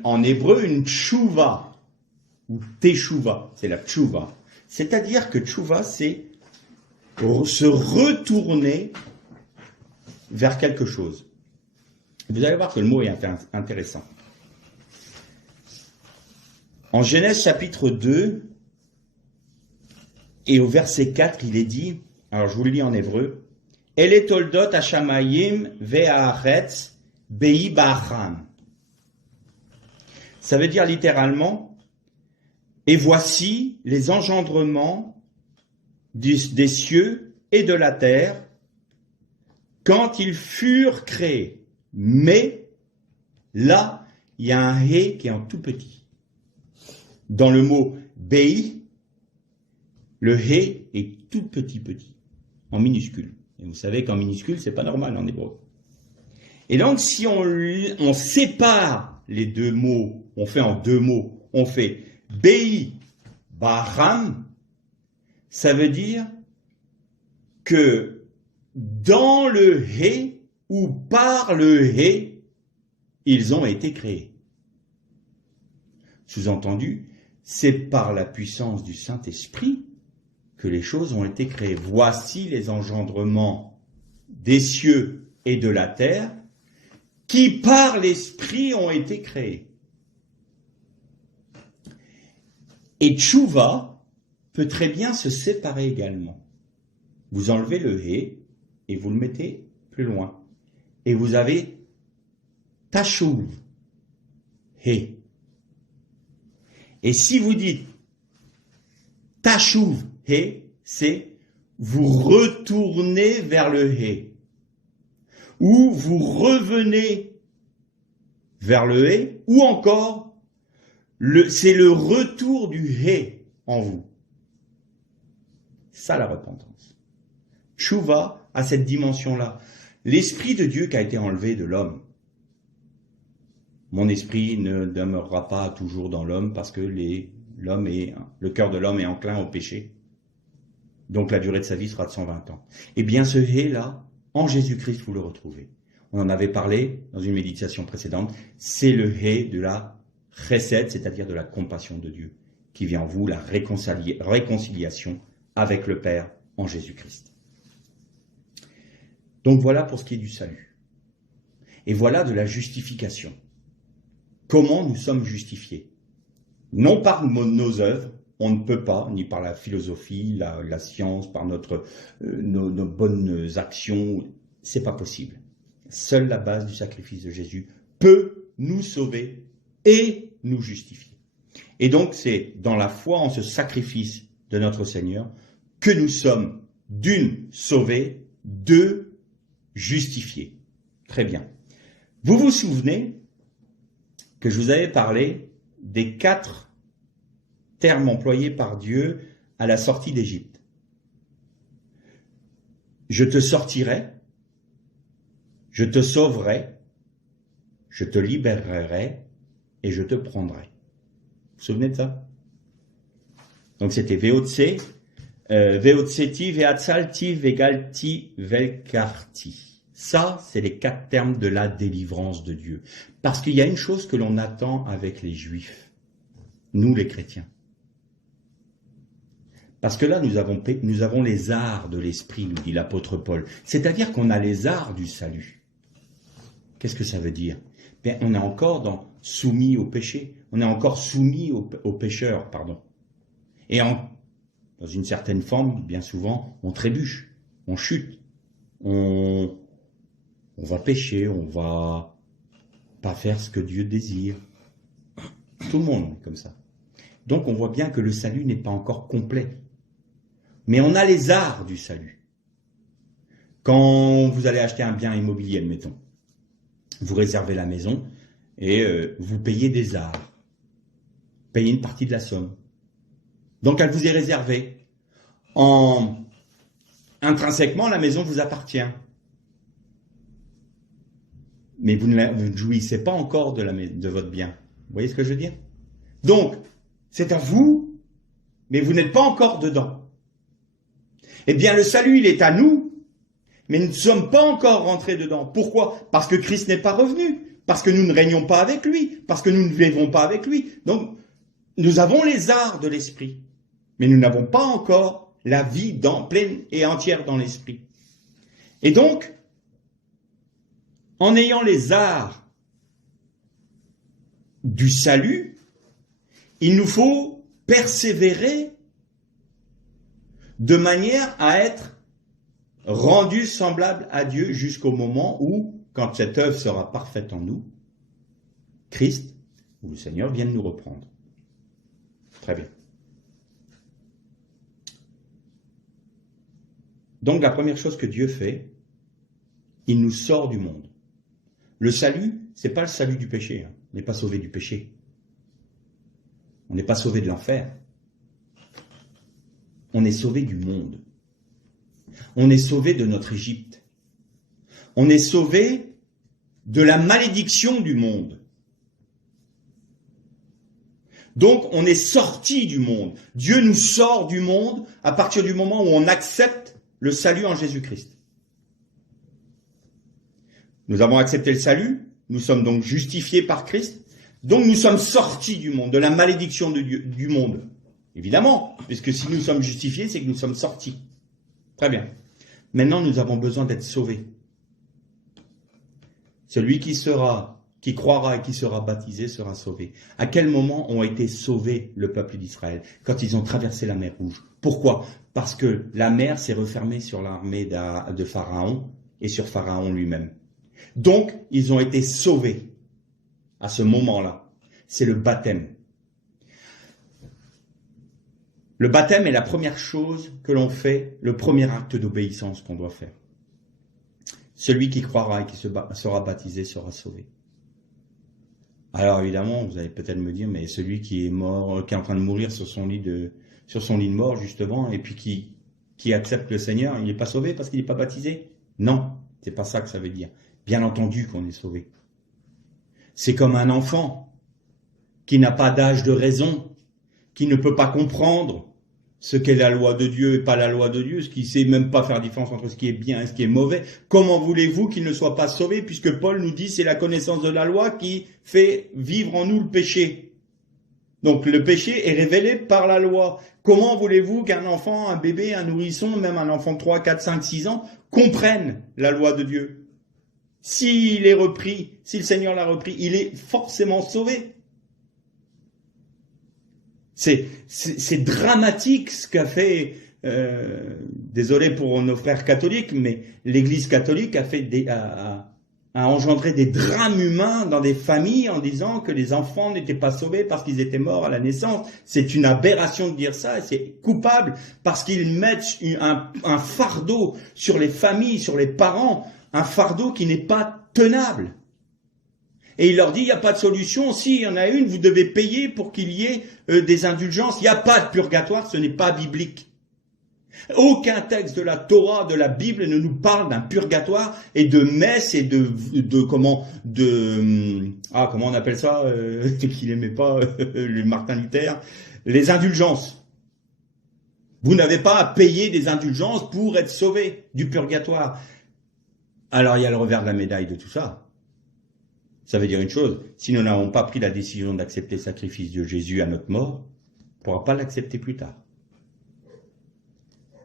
en hébreu, une tchouva, ou teshuva, c'est la tchouva. C'est-à-dire que tchouva, c'est se retourner vers quelque chose. Vous allez voir que le mot est intéressant. En Genèse chapitre 2, et au verset 4, il est dit, alors je vous le lis en hébreu, « Ele toldot hashamayim ve'haaretz be'i ba'acham » Ça veut dire littéralement, « Et voici les engendrements des cieux et de la terre quand ils furent créés. » Mais là, il y a un « hé » qui est en tout petit. Dans le mot « bei », le « hé » est tout petit, en minuscule. Et vous savez qu'en minuscule, c'est pas normal en hébreu. Et donc, si on sépare les deux mots, on fait en 2 mots, on fait « bei baram », ça veut dire que dans le « hé » ou par le « hé », ils ont été créés. Sous-entendu, c'est par la puissance du Saint-Esprit que les choses ont été créées. Voici les engendrements des cieux et de la terre qui, par l'Esprit, ont été créés. Et tchouva peut très bien se séparer également. Vous enlevez le « hé » et vous le mettez plus loin. Et vous avez tashuv, « hé ». Et si vous dites Tashuv, he, c'est vous retournez vers le he. Ou vous revenez vers le he, ou encore, c'est le retour du he en vous. Ça, la repentance. Tchouva a cette dimension-là. L'esprit de Dieu qui a été enlevé de l'homme. Mon esprit ne demeurera pas toujours dans l'homme parce que le cœur de l'homme est enclin au péché. Donc la durée de sa vie sera de 120 ans. Eh bien ce hé-là, en Jésus-Christ, vous le retrouvez. On en avait parlé dans une méditation précédente. C'est le hé de la chesed, c'est-à-dire de la compassion de Dieu, qui vient en vous, la réconciliation avec le Père en Jésus-Christ. Donc voilà pour ce qui est du salut. Et voilà de la justification. Comment nous sommes justifiés? Non par nos œuvres, on ne peut pas, ni par la philosophie, la science, par nos bonnes actions, c'est pas possible. Seule la base du sacrifice de Jésus peut nous sauver et nous justifier. Et donc c'est dans la foi en ce sacrifice de notre Seigneur que nous sommes d'une sauvés, deux justifiés. Très bien. Vous vous souvenez que je vous avais parlé des 4 termes employés par Dieu à la sortie d'Égypte. Je te sortirai, je te sauverai, je te libérerai et je te prendrai. Vous vous souvenez de ça? Donc c'était Veotse, Veotseti, Veatsalti, Vegalti, Velkarti. Ça, c'est les 4 termes de la délivrance de Dieu. Parce qu'il y a une chose que l'on attend avec les Juifs, nous les chrétiens. Parce que là, nous avons les arts de l'esprit, nous dit l'apôtre Paul. C'est-à-dire qu'on a les arts du salut. Qu'est-ce que ça veut dire? Bien, on est encore soumis au péché. On est encore soumis aux pécheurs, pardon. Et dans une certaine forme, bien souvent, on trébuche, on chute, on va pécher, on va pas faire ce que Dieu désire. Tout le monde est comme ça. Donc on voit bien que le salut n'est pas encore complet. Mais on a les arts du salut. Quand vous allez acheter un bien immobilier, admettons, vous réservez la maison et vous payez des arts. Payez une partie de la somme. Donc elle vous est réservée. Intrinsèquement, la maison vous appartient. Mais vous ne jouissez pas encore de votre bien. Vous voyez ce que je veux dire? Donc, c'est à vous, mais vous n'êtes pas encore dedans. Eh bien, le salut, il est à nous, mais nous ne sommes pas encore rentrés dedans. Pourquoi? Parce que Christ n'est pas revenu, parce que nous ne régnons pas avec lui, parce que nous ne vivons pas avec lui. Donc, nous avons les arts de l'esprit, mais nous n'avons pas encore la vie pleine et entière dans l'esprit. Et donc, en ayant les arts du salut, il nous faut persévérer de manière à être rendus semblables à Dieu jusqu'au moment où, quand cette œuvre sera parfaite en nous, Christ ou le Seigneur vienne nous reprendre. Très bien. Donc la première chose que Dieu fait, il nous sort du monde. Le salut, c'est pas le salut du péché. On n'est pas sauvé du péché. On n'est pas sauvé de l'enfer. On est sauvé du monde. On est sauvé de notre Égypte. On est sauvé de la malédiction du monde. Donc on est sorti du monde. Dieu nous sort du monde à partir du moment où on accepte le salut en Jésus-Christ. Nous avons accepté le salut, nous sommes donc justifiés par Christ, donc nous sommes sortis du monde, de la malédiction de Dieu, du monde. Évidemment, puisque si nous sommes justifiés, c'est que nous sommes sortis. Très bien. Maintenant, nous avons besoin d'être sauvés. Celui qui croira et qui sera baptisé sera sauvé. À quel moment ont été sauvés le peuple d'Israël? Quand ils ont traversé la mer Rouge. Pourquoi? Parce que la mer s'est refermée sur l'armée de Pharaon et sur Pharaon lui-même. Donc, ils ont été sauvés à ce moment-là. C'est le baptême. Le baptême est la première chose que l'on fait, le premier acte d'obéissance qu'on doit faire. Celui qui croira et qui sera baptisé sera sauvé. Alors évidemment, vous allez peut-être me dire, mais celui qui est mort, qui est en train de mourir sur son lit de mort justement, et puis qui accepte le Seigneur, il n'est pas sauvé parce qu'il n'est pas baptisé? Non, c'est pas ça que ça veut dire. Bien entendu qu'on est sauvé. C'est comme un enfant qui n'a pas d'âge de raison, qui ne peut pas comprendre ce qu'est la loi de Dieu et pas la loi de Dieu, ce qui ne sait même pas faire la différence entre ce qui est bien et ce qui est mauvais. Comment voulez-vous qu'il ne soit pas sauvé, puisque Paul nous dit c'est la connaissance de la loi qui fait vivre en nous le péché. Donc le péché est révélé par la loi. Comment voulez-vous qu'un enfant, un bébé, un nourrisson, même un enfant de 3, 4, 5, 6 ans, comprenne la loi de Dieu? S'il est repris, si le Seigneur l'a repris, il est forcément sauvé. C'est dramatique ce qu'a fait, désolé pour nos frères catholiques, mais l'Église catholique a engendré des drames humains dans des familles en disant que les enfants n'étaient pas sauvés parce qu'ils étaient morts à la naissance. C'est une aberration de dire ça, et c'est coupable parce qu'ils mettent un fardeau sur les familles, sur les parents, un fardeau qui n'est pas tenable. Et il leur dit, il n'y a pas de solution, si il y en a une, vous devez payer pour qu'il y ait des indulgences. Il n'y a pas de purgatoire, ce n'est pas biblique. Aucun texte de la Torah, de la Bible ne nous parle d'un purgatoire et de messe et comment on appelle ça, qu'il n'aimait pas, le Martin Luther, les indulgences. Vous n'avez pas à payer des indulgences pour être sauvé du purgatoire. Alors il y a le revers de la médaille de tout ça. Ça veut dire une chose, si nous n'avons pas pris la décision d'accepter le sacrifice de Jésus à notre mort, on ne pourra pas l'accepter plus tard.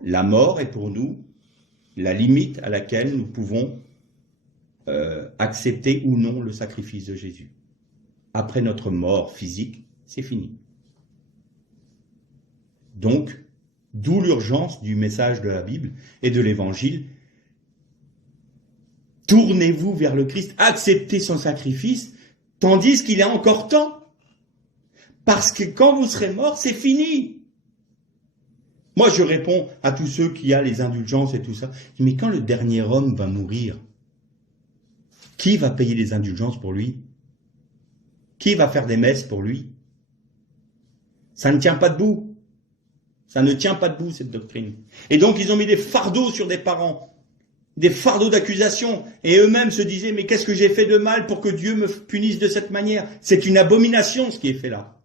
La mort est pour nous la limite à laquelle nous pouvons accepter ou non le sacrifice de Jésus. Après notre mort physique, c'est fini. Donc, d'où l'urgence du message de la Bible et de l'Évangile. Tournez-vous vers le Christ, acceptez son sacrifice, tandis qu'il est encore temps. Parce que quand vous serez mort, c'est fini. Moi, je réponds à tous ceux qui ont les indulgences et tout ça. Mais quand le dernier homme va mourir, qui va payer les indulgences pour lui? Qui va faire des messes pour lui? Ça ne tient pas debout. Ça ne tient pas debout, cette doctrine. Et donc, ils ont mis des fardeaux sur des parents. Des fardeaux d'accusation, et eux-mêmes se disaient, mais qu'est-ce que j'ai fait de mal pour que Dieu me punisse de cette manière? C'est une abomination ce qui est fait là.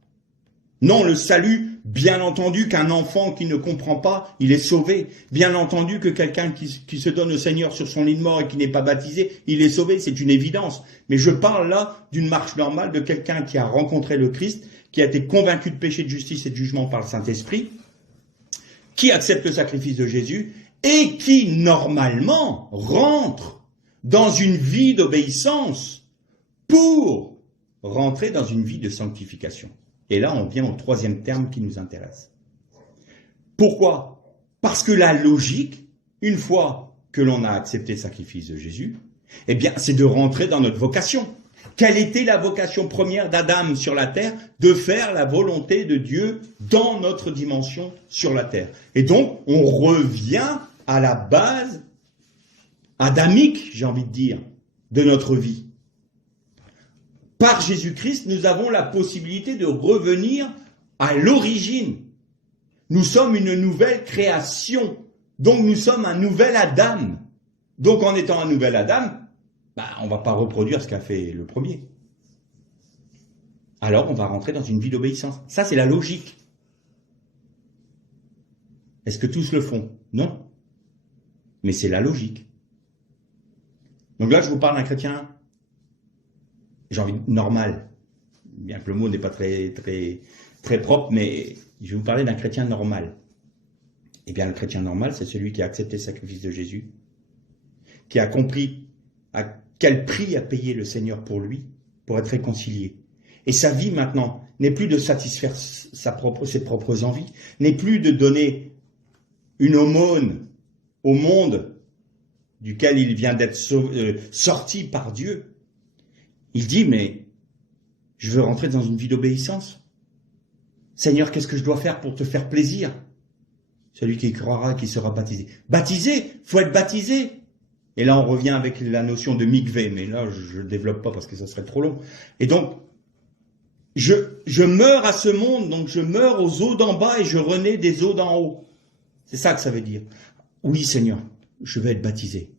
Non, le salut, bien entendu qu'un enfant qui ne comprend pas, il est sauvé. Bien entendu que quelqu'un qui se donne au Seigneur sur son lit de mort et qui n'est pas baptisé, il est sauvé, c'est une évidence. Mais je parle là d'une marche normale de quelqu'un qui a rencontré le Christ, qui a été convaincu de péché, de justice et de jugement par le Saint-Esprit, qui accepte le sacrifice de Jésus, et qui, normalement, rentre dans une vie d'obéissance pour rentrer dans une vie de sanctification. Et là, on vient au troisième terme qui nous intéresse. Pourquoi? Parce que la logique, une fois que l'on a accepté le sacrifice de Jésus, eh bien, c'est de rentrer dans notre vocation. Quelle était la vocation première d'Adam sur la terre? De faire la volonté de Dieu dans notre dimension sur la terre. Et donc, on revient à la base adamique, j'ai envie de dire, de notre vie. Par Jésus-Christ, nous avons la possibilité de revenir à l'origine. Nous sommes une nouvelle création. Donc nous sommes un nouvel Adam. Donc en étant un nouvel Adam, on ne va pas reproduire ce qu'a fait le premier. Alors on va rentrer dans une vie d'obéissance. Ça, c'est la logique. Est-ce que tous le font? Non. Mais c'est la logique. Donc là, je vous parle d'un chrétien, j'ai envie de normal. Bien que le mot n'est pas très propre, mais je vais vous parler d'un chrétien normal. Eh bien, le chrétien normal, c'est celui qui a accepté le sacrifice de Jésus, qui a compris à quel prix a payé le Seigneur pour lui, pour être réconcilié. Et sa vie maintenant n'est plus de satisfaire ses propres envies, n'est plus de donner une aumône au monde duquel il vient d'être sorti par Dieu. Il dit, mais je veux rentrer dans une vie d'obéissance. Seigneur, qu'est-ce que je dois faire pour te faire plaisir? Celui qui croira, qui sera baptisé. Baptisé, faut être baptisé. Et là, on revient avec la notion de mikvé, mais là, je ne développe pas parce que ça serait trop long. Et donc, je meurs à ce monde, donc je meurs aux eaux d'en bas et je renais des eaux d'en haut. C'est ça que ça veut dire. Oui, Seigneur, je vais être baptisé.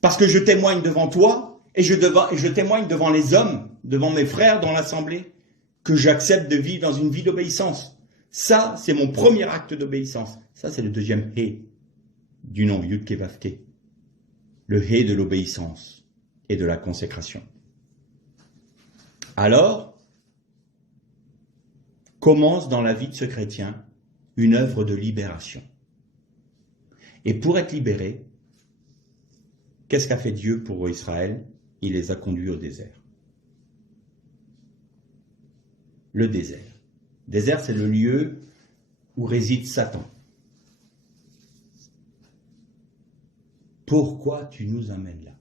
Parce que je témoigne devant toi et je témoigne devant les hommes, devant mes frères dans l'assemblée, que j'accepte de vivre dans une vie d'obéissance. Ça, c'est mon premier acte d'obéissance. Ça, c'est le deuxième hé du nom Yud-Keh-Vav-Keh. Le hé de l'obéissance et de la consécration. Alors, commence dans la vie de ce chrétien une œuvre de libération. Et pour être libéré, qu'est-ce qu'a fait Dieu pour Israël? Il les a conduits au désert. Le désert. Le désert, c'est le lieu où réside Satan. Pourquoi tu nous amènes là?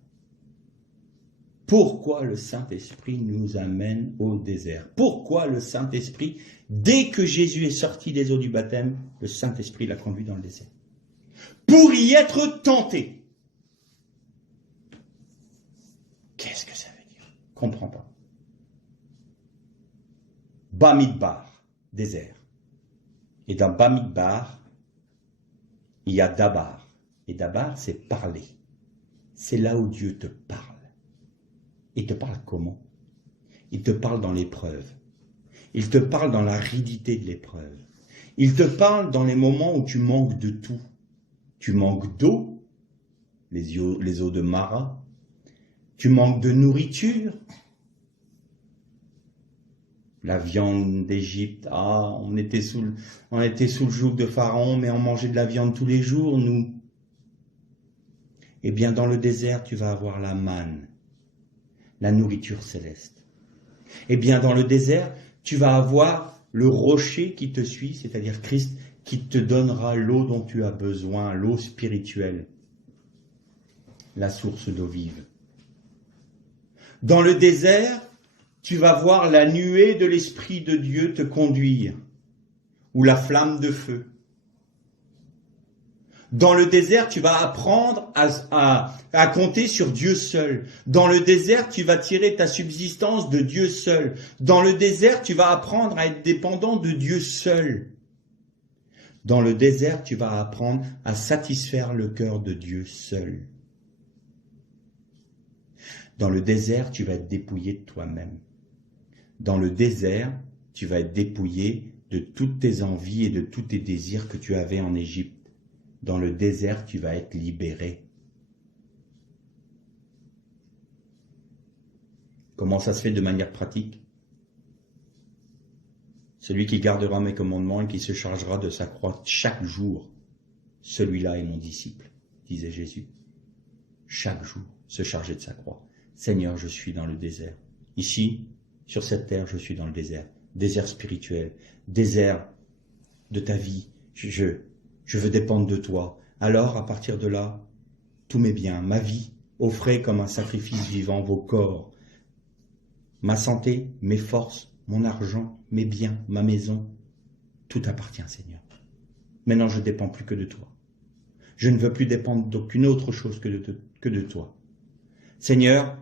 Pourquoi le Saint-Esprit nous amène au désert? Pourquoi le Saint-Esprit, dès que Jésus est sorti des eaux du baptême, le Saint-Esprit l'a conduit dans le désert? Pour y être tenté. Qu'est-ce que ça veut dire? Comprends pas. Bamidbar, désert. Et dans Bamidbar, il y a Dabar. Et Dabar, c'est parler. C'est là où Dieu te parle. Il te parle comment? Il te parle dans l'épreuve. Il te parle dans l'aridité de l'épreuve. Il te parle dans les moments où tu manques de tout. Tu manques d'eau, les eaux de Mara. Tu manques de nourriture. La viande d'Égypte, on était sous le joug de Pharaon, mais on mangeait de la viande tous les jours, nous. Eh bien, dans le désert, tu vas avoir la manne, la nourriture céleste. Eh bien, dans le désert, tu vas avoir le rocher qui te suit, c'est-à-dire Christ, qui te donnera l'eau dont tu as besoin, l'eau spirituelle, la source d'eau vive. Dans le désert, tu vas voir la nuée de l'Esprit de Dieu te conduire, ou la flamme de feu. Dans le désert, tu vas apprendre à compter sur Dieu seul. Dans le désert, tu vas tirer ta subsistance de Dieu seul. Dans le désert, tu vas apprendre à être dépendant de Dieu seul. Dans le désert, tu vas apprendre à satisfaire le cœur de Dieu seul. Dans le désert, tu vas être dépouillé de toi-même. Dans le désert, tu vas être dépouillé de toutes tes envies et de tous tes désirs que tu avais en Égypte. Dans le désert, tu vas être libéré. Comment ça se fait de manière pratique? Celui qui gardera mes commandements et qui se chargera de sa croix chaque jour, celui-là est mon disciple, disait Jésus. Chaque jour, se charger de sa croix. Seigneur, je suis dans le désert. Ici, sur cette terre, je suis dans le désert. Désert spirituel, désert de ta vie. Je veux dépendre de toi. Alors, à partir de là, tous mes biens, ma vie, offrez comme un sacrifice vivant vos corps. Ma santé, mes forces, mon argent, mes biens, ma maison, tout appartient, Seigneur. Maintenant, je ne dépends plus que de toi. Je ne veux plus dépendre d'aucune autre chose que de toi. Seigneur,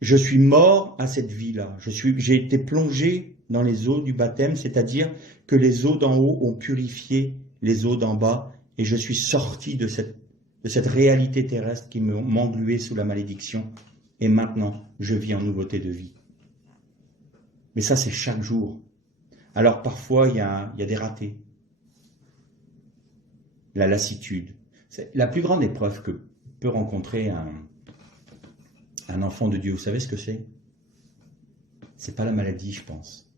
je suis mort à cette vie-là. J'ai été plongé dans les eaux du baptême, c'est-à-dire que les eaux d'en haut ont purifié les eaux d'en bas, et je suis sorti de cette réalité terrestre qui m'engluait sous la malédiction, et maintenant, je vis en nouveauté de vie. Mais ça, c'est chaque jour. Alors, parfois, il y a des ratés. La lassitude. C'est la plus grande épreuve que peut rencontrer un enfant de Dieu. Vous savez ce que c'est? C'est pas la maladie, je pense.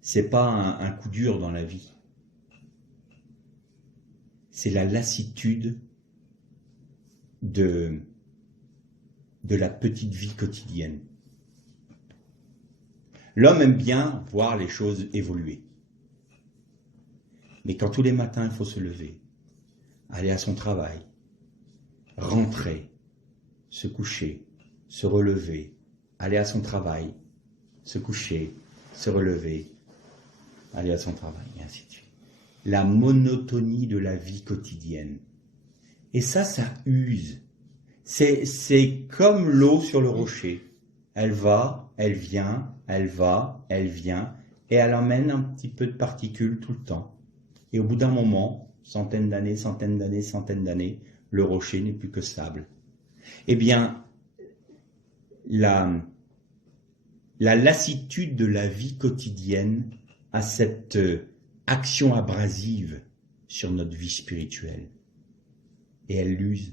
C'est pas un coup dur dans la vie. C'est la lassitude de la petite vie quotidienne. L'homme aime bien voir les choses évoluer. Mais quand tous les matins il faut se lever, aller à son travail, rentrer, se coucher, se relever, aller à son travail, se coucher, se relever, aller à son travail, et ainsi de suite. La monotonie de la vie quotidienne. Et ça use. C'est comme l'eau sur le rocher. Elle va, elle vient, elle va, elle vient, et elle emmène un petit peu de particules tout le temps. Et au bout d'un moment, centaines d'années, le rocher n'est plus que sable. Eh bien, la lassitude de la vie quotidienne a cette action abrasive sur notre vie spirituelle. Et elle l'use.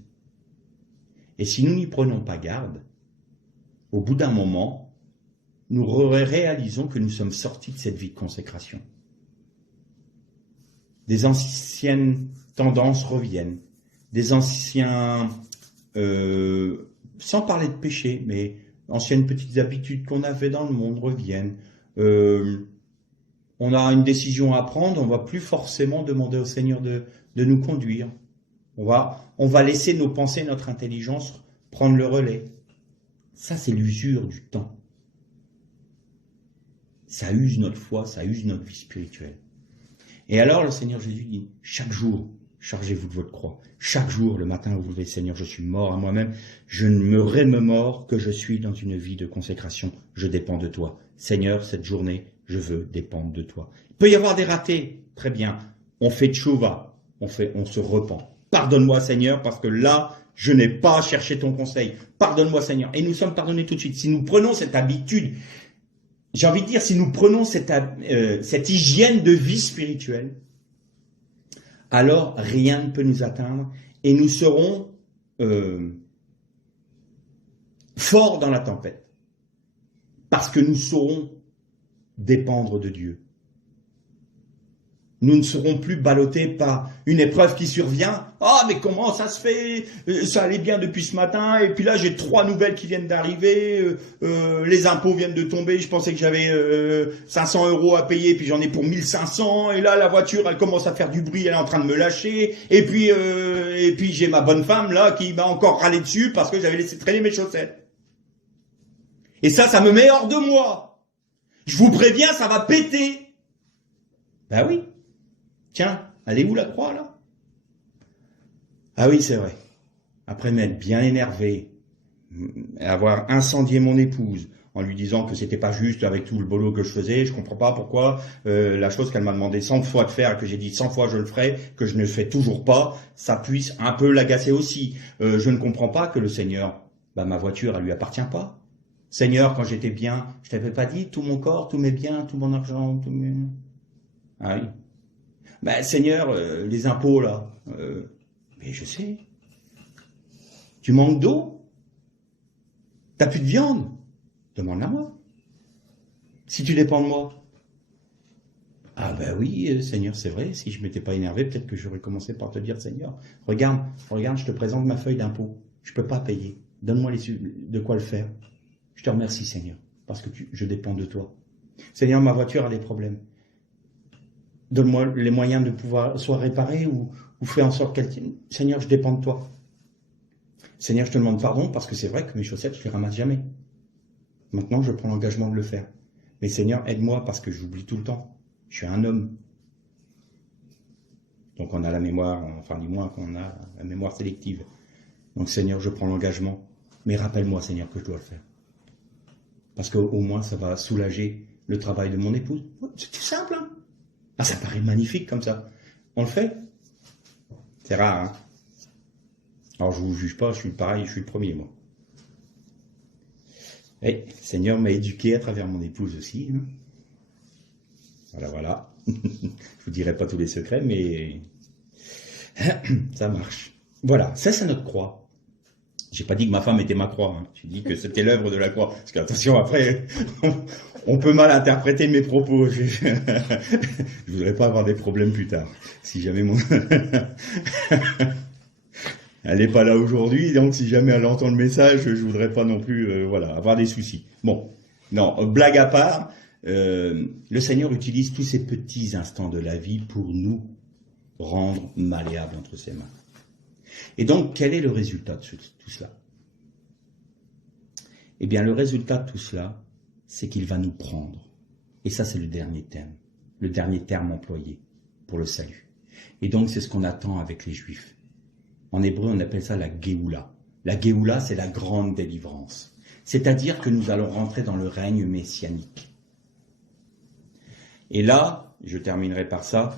Et si nous n'y prenons pas garde, au bout d'un moment, nous réalisons que nous sommes sortis de cette vie de consécration. Des anciennes tendances reviennent, des anciens, sans parler de péché, mais anciennes petites habitudes qu'on avait dans le monde reviennent. On a une décision à prendre, on ne va plus forcément demander au Seigneur de nous conduire. On va laisser nos pensées, notre intelligence prendre le relais. Ça, c'est l'usure du temps. Ça use notre foi, ça use notre vie spirituelle. Et alors, le Seigneur Jésus dit, chaque jour, chargez-vous de votre croix. Chaque jour, le matin, vous vous levez, Seigneur, je suis mort à moi-même. Je ne me rémémore que je suis dans une vie de consécration. Je dépends de toi. Seigneur, cette journée, je veux dépendre de toi. Il peut y avoir des ratés. Très bien. On fait tchouva. On se repent. Pardonne-moi, Seigneur, parce que là, je n'ai pas cherché ton conseil. Pardonne-moi, Seigneur. Et nous sommes pardonnés tout de suite. Si nous prenons cette habitude, j'ai envie de dire, si nous prenons cette hygiène de vie spirituelle, alors rien ne peut nous atteindre et nous serons forts dans la tempête. Parce que nous saurons dépendre de Dieu. Nous ne serons plus ballottés par une épreuve qui survient. Ah, mais comment ça se fait? Ça allait bien depuis ce matin, et puis là j'ai 3 nouvelles qui viennent d'arriver. Les impôts viennent de tomber. Je pensais que j'avais 500 € à payer, puis j'en ai pour 1500. Et là la voiture, elle commence à faire du bruit, elle est en train de me lâcher. Et puis j'ai ma bonne femme là qui m'a encore râlé dessus parce que j'avais laissé traîner mes chaussettes. Et ça me met hors de moi. Je vous préviens, ça va péter. Ben oui. Tiens, elle est où la croix, là? Ah oui, c'est vrai. Après m'être bien énervé, avoir incendié mon épouse, en lui disant que c'était pas juste avec tout le boulot que je faisais, je comprends pas pourquoi la chose qu'elle m'a demandé 100 fois de faire, et que j'ai dit 100 fois je le ferai, que je ne fais toujours pas, ça puisse un peu l'agacer aussi. Je ne comprends pas que le Seigneur, ma voiture, elle lui appartient pas. Seigneur, quand j'étais bien, je t'avais pas dit tout mon corps, tous mes biens, tout mon argent, tout mes... Ah oui. Seigneur, les impôts là, mais je sais. Tu manques d'eau? T'as plus de viande? Demande-la moi. Si tu dépends de moi. Ah ben oui, Seigneur, c'est vrai, si je m'étais pas énervé, peut-être que j'aurais commencé par te dire, Seigneur, regarde, je te présente ma feuille d'impôt. Je peux pas payer. Donne-moi de quoi le faire. Je te remercie, Seigneur, parce que je dépends de toi. Seigneur, ma voiture a des problèmes. Donne-moi les moyens de pouvoir soit réparer ou fais en sorte qu'elle tienne. Seigneur, je dépends de toi. Seigneur, je te demande pardon parce que c'est vrai que mes chaussettes, je les ramasse jamais. Maintenant, je prends l'engagement de le faire. Mais Seigneur, aide-moi parce que j'oublie tout le temps. Je suis un homme. Donc on a la mémoire, enfin du moins qu'on a la mémoire sélective. Donc Seigneur, je prends l'engagement. Mais rappelle-moi, Seigneur, que je dois le faire. Parce qu'au moins, ça va soulager le travail de mon épouse. C'est tout simple, hein? Ah, ça paraît magnifique comme ça. On le fait? C'est rare, hein? Alors, je vous juge pas, je suis pareil, je suis le premier, moi. Et Seigneur m'a éduqué à travers mon épouse aussi. Hein. Voilà. Je vous dirai pas tous les secrets, mais ça marche. Voilà, ça c'est notre croix. J'ai pas dit que ma femme était ma croix, hein. J'ai dit que c'était l'œuvre de la croix. Parce qu'attention, après, on peut mal interpréter mes propos. Je voudrais pas avoir des problèmes plus tard. Si jamais elle n'est pas là aujourd'hui, donc si jamais elle entend le message, je voudrais pas non plus avoir des soucis. Bon, non, blague à part, le Seigneur utilise tous ces petits instants de la vie pour nous rendre malléables entre ses mains. Et donc, quel est le résultat de tout cela? Eh bien, le résultat de tout cela, c'est qu'il va nous prendre. Et ça, c'est le dernier thème. le dernier terme employé pour le salut. Et donc c'est ce qu'on attend avec les Juifs. En hébreu, on appelle ça la Géoula. La Géoula, c'est la grande délivrance. C'est-à-dire que nous allons rentrer dans le règne messianique. Et là, je terminerai par ça,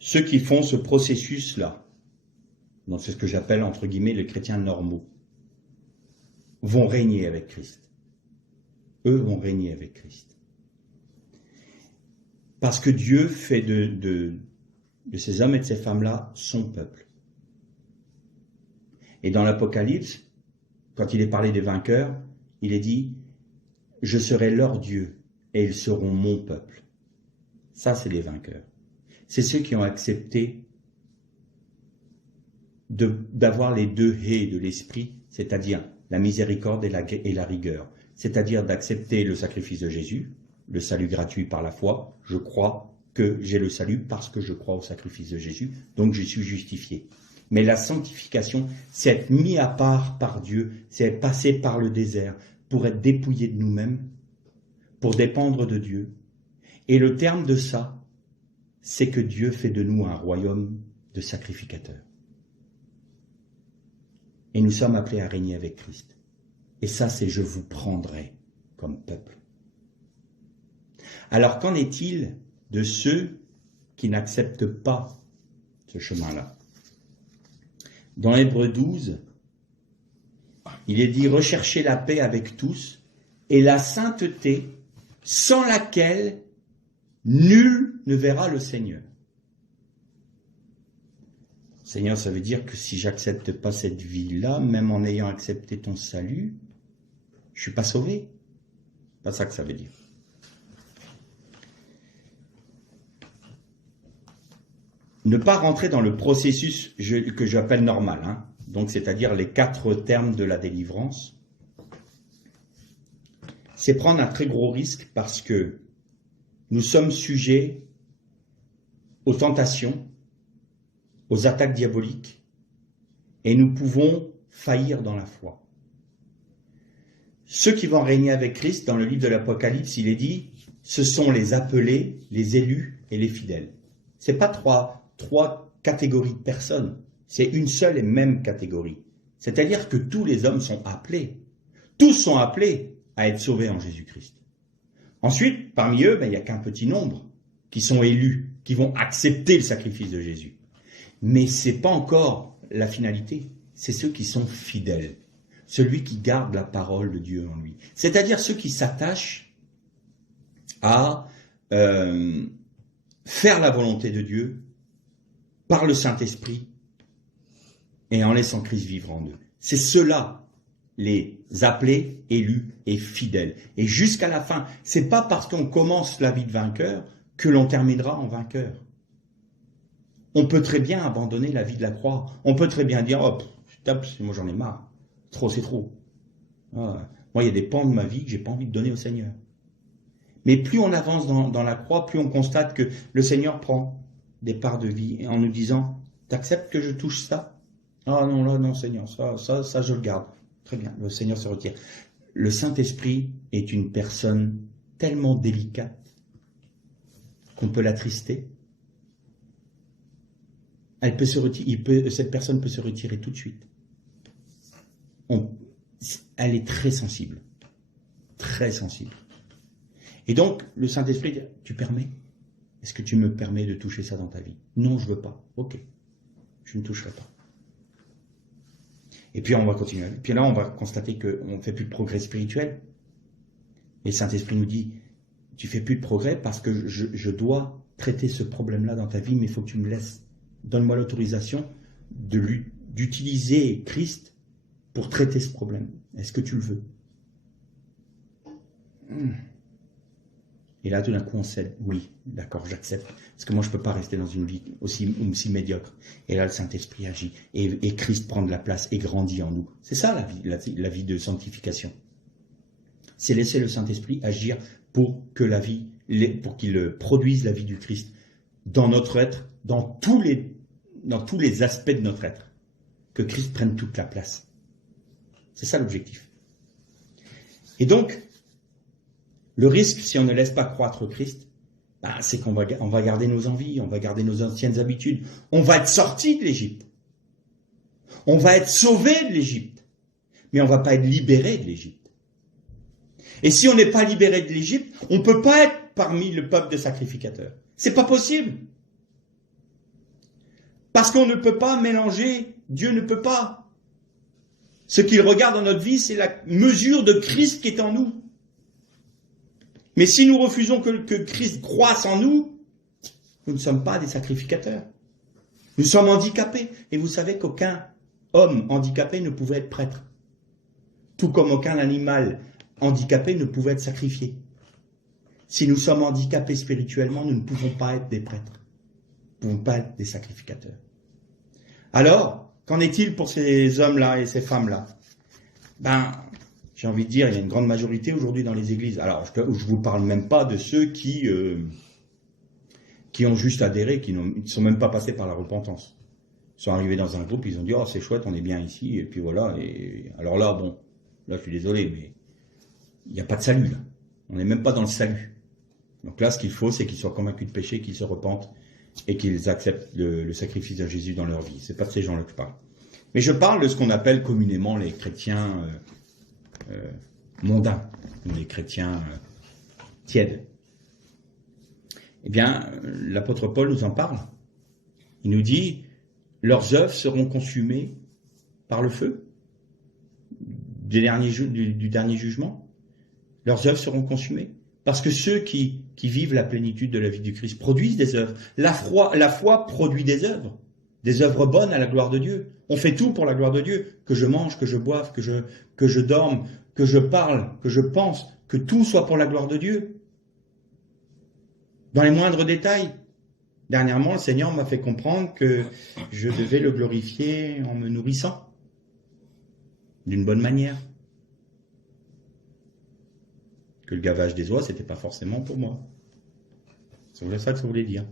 ceux qui font ce processus-là, donc c'est ce que j'appelle entre guillemets les chrétiens normaux, vont régner avec Christ. Eux vont régner avec Christ. Parce que Dieu fait de ces hommes et de ces femmes-là son peuple. Et dans l'Apocalypse, quand il est parlé des vainqueurs, il est dit « Je serai leur Dieu et ils seront mon peuple ». Ça, c'est les vainqueurs. C'est ceux qui ont accepté d'avoir les deux haies de l'esprit, c'est-à-dire la miséricorde et la rigueur. C'est-à-dire d'accepter le sacrifice de Jésus, le salut gratuit par la foi. Je crois que j'ai le salut parce que je crois au sacrifice de Jésus, donc je suis justifié. Mais la sanctification, c'est être mis à part par Dieu, c'est être passé par le désert pour être dépouillé de nous-mêmes, pour dépendre de Dieu. Et le terme de ça, c'est que Dieu fait de nous un royaume de sacrificateurs. Et nous sommes appelés à régner avec Christ. Et ça, c'est « je vous prendrai comme peuple ». Alors qu'en est-il de ceux qui n'acceptent pas ce chemin-là? Dans Hébreux 12, il est dit « Recherchez la paix avec tous et la sainteté sans laquelle nul ne verra le Seigneur. » Seigneur, ça veut dire que si j'accepte pas cette vie-là, même en ayant accepté ton salut, je suis pas sauvé. C'est pas ça que ça veut dire. Ne pas rentrer dans le processus que j'appelle normal, hein. Donc c'est-à-dire les 4 termes de la délivrance, c'est prendre un très gros risque parce que nous sommes sujets aux tentations, aux attaques diaboliques, et nous pouvons faillir dans la foi. Ceux qui vont régner avec Christ, dans le livre de l'Apocalypse, il est dit, ce sont les appelés, les élus et les fidèles. Ce n'est pas trois catégories de personnes, c'est une seule et même catégorie. C'est-à-dire que tous les hommes sont appelés. Tous sont appelés à être sauvés en Jésus-Christ. Ensuite, parmi eux, il n'y a qu'un petit nombre qui sont élus, qui vont accepter le sacrifice de Jésus. Mais ce n'est pas encore la finalité, c'est ceux qui sont fidèles, celui qui garde la parole de Dieu en lui. C'est-à-dire ceux qui s'attachent à faire la volonté de Dieu par le Saint-Esprit et en laissant Christ vivre en eux. C'est ceux-là, les appelés, élus et fidèles. Et jusqu'à la fin, c'est pas parce qu'on commence la vie de vainqueur que l'on terminera en vainqueur. On peut très bien abandonner la vie de la croix. On peut très bien dire, oh, moi j'en ai marre. Trop, c'est trop. Ah, moi, il y a des pans de ma vie que j'ai pas envie de donner au Seigneur. Mais plus on avance dans la croix, plus on constate que le Seigneur prend des parts de vie en nous disant, t'acceptes que je touche ça? Ah non, là, non, Seigneur, ça, je le garde. Très bien, le Seigneur se retire. Le Saint-Esprit est une personne tellement délicate qu'on peut l'attrister. Elle peut se retirer, cette personne peut se retirer tout de suite. Elle est très sensible. Très sensible. Et donc, le Saint-Esprit dit, tu permets? Est-ce que tu me permets de toucher ça dans ta vie? Non, je ne veux pas. Ok, je ne toucherai pas. Et puis on va continuer. Et puis là, on va constater qu'on ne fait plus de progrès spirituel. Et le Saint-Esprit nous dit, tu ne fais plus de progrès parce que je dois traiter ce problème-là dans ta vie, mais il faut que tu me laisses. Donne-moi l'autorisation d'utiliser Christ pour traiter ce problème. Est-ce que tu le veux? Et là, tout d'un coup, on cède. Oui, d'accord, j'accepte. Parce que moi, je ne peux pas rester dans une vie aussi médiocre. Et là, le Saint-Esprit agit. Et Christ prend de la place et grandit en nous. C'est ça, la vie de sanctification. C'est laisser le Saint-Esprit agir pour qu'il produise la vie du Christ dans notre être, dans tous les aspects de notre être. Que Christ prenne toute la place. C'est ça l'objectif. Et donc, Le risque, si on ne laisse pas croître Christ, c'est qu'on va garder nos envies, on va garder nos anciennes habitudes. On va être sorti de l'Égypte. On va être sauvé de l'Égypte. Mais on ne va pas être libéré de l'Égypte. Et si on n'est pas libéré de l'Égypte, on ne peut pas être parmi le peuple de sacrificateurs. C'est pas possible. Parce qu'on ne peut pas mélanger, Dieu ne peut pas. Ce qu'il regarde dans notre vie, c'est la mesure de Christ qui est en nous. Mais si nous refusons que Christ croisse en nous, nous ne sommes pas des sacrificateurs. Nous sommes handicapés. Et vous savez qu'aucun homme handicapé ne pouvait être prêtre. Tout comme aucun animal handicapé ne pouvait être sacrifié. Si nous sommes handicapés spirituellement, nous ne pouvons pas être des prêtres. Nous ne pouvons pas être des sacrificateurs. Alors, qu'en est-il pour ces hommes-là et ces femmes-là? J'ai envie de dire, il y a une grande majorité aujourd'hui dans les églises. Alors, je ne vous parle même pas de ceux qui ont juste adhéré, qui ne sont même pas passés par la repentance. Ils sont arrivés dans un groupe, ils ont dit « Oh, c'est chouette, on est bien ici. » Et puis voilà. Et alors là, là, je suis désolé, mais il n'y a pas de salut, là. On n'est même pas dans le salut. Donc là, ce qu'il faut, c'est qu'ils soient convaincus de péché, qu'ils se repentent et qu'ils acceptent le sacrifice de Jésus dans leur vie. Ce n'est pas de ces gens-là que je parle. Mais je parle de ce qu'on appelle communément les chrétiens mondains, les chrétiens tièdes. Eh bien, l'apôtre Paul nous en parle. Il nous dit « Leurs œuvres seront consumées par le feu du dernier jugement. Leurs œuvres seront consumées. » Parce que ceux qui vivent la plénitude de la vie du Christ produisent des œuvres. La foi produit des œuvres bonnes à la gloire de Dieu. On fait tout pour la gloire de Dieu. Que je mange, que je boive, que je dorme, que je parle, que je pense, que tout soit pour la gloire de Dieu. Dans les moindres détails. Dernièrement, le Seigneur m'a fait comprendre que je devais le glorifier en me nourrissant d'une bonne manière. Que le gavage des oies, c'était pas forcément pour moi. C'est ça que ça voulait dire.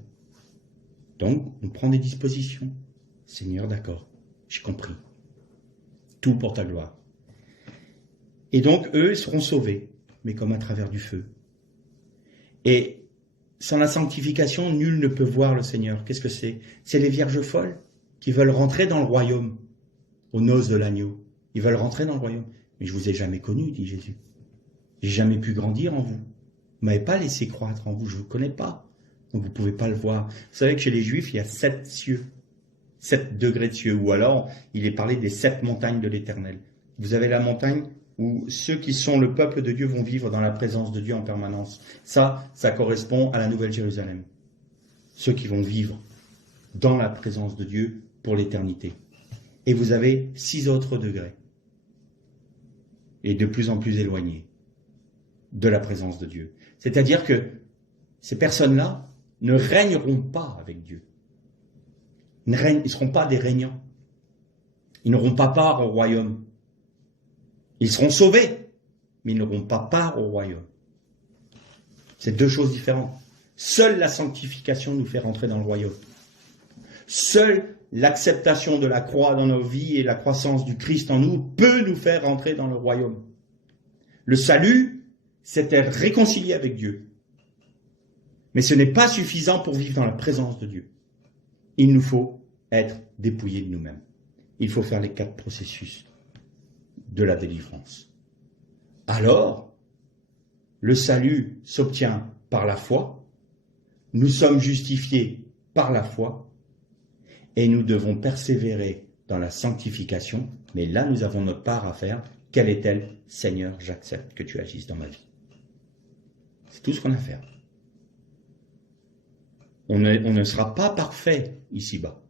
Donc, on prend des dispositions. Seigneur, d'accord, j'ai compris. Tout pour ta gloire. Et donc, eux seront sauvés, mais comme à travers du feu. Et sans la sanctification, nul ne peut voir le Seigneur. Qu'est-ce que c'est? C'est les vierges folles qui veulent rentrer dans le royaume, aux noces de l'agneau. Ils veulent rentrer dans le royaume. Mais je vous ai jamais connu, dit Jésus. J'ai jamais pu grandir en vous. Vous m'avez pas laissé croître en vous, je vous connais pas. Donc vous pouvez pas le voir. Vous savez que chez les Juifs, il y a 7 cieux. 7 degrés de cieux. Ou alors, il est parlé des 7 montagnes de l'Éternel. Vous avez la montagne où ceux qui sont le peuple de Dieu vont vivre dans la présence de Dieu en permanence. Ça correspond à la Nouvelle Jérusalem. Ceux qui vont vivre dans la présence de Dieu pour l'éternité. Et vous avez 6 autres degrés. Et de plus en plus éloignés de la présence de Dieu. C'est-à-dire que ces personnes-là ne régneront pas avec Dieu. Ils ne seront pas des régnants. Ils n'auront pas part au royaume. Ils seront sauvés, mais ils n'auront pas part au royaume. C'est 2 choses différentes. Seule la sanctification nous fait rentrer dans le royaume. Seule l'acceptation de la croix dans nos vies et la croissance du Christ en nous peut nous faire rentrer dans le royaume. Le salut, c'est être réconcilié avec Dieu. Mais ce n'est pas suffisant pour vivre dans la présence de Dieu. Il nous faut être dépouillés de nous-mêmes. Il faut faire les 4 processus de la délivrance. Alors, le salut s'obtient par la foi, nous sommes justifiés par la foi, et nous devons persévérer dans la sanctification, mais là nous avons notre part à faire. Quelle est-elle? Seigneur, j'accepte que tu agisses dans ma vie. C'est tout ce qu'on a à faire. On ne sera pas parfait ici-bas.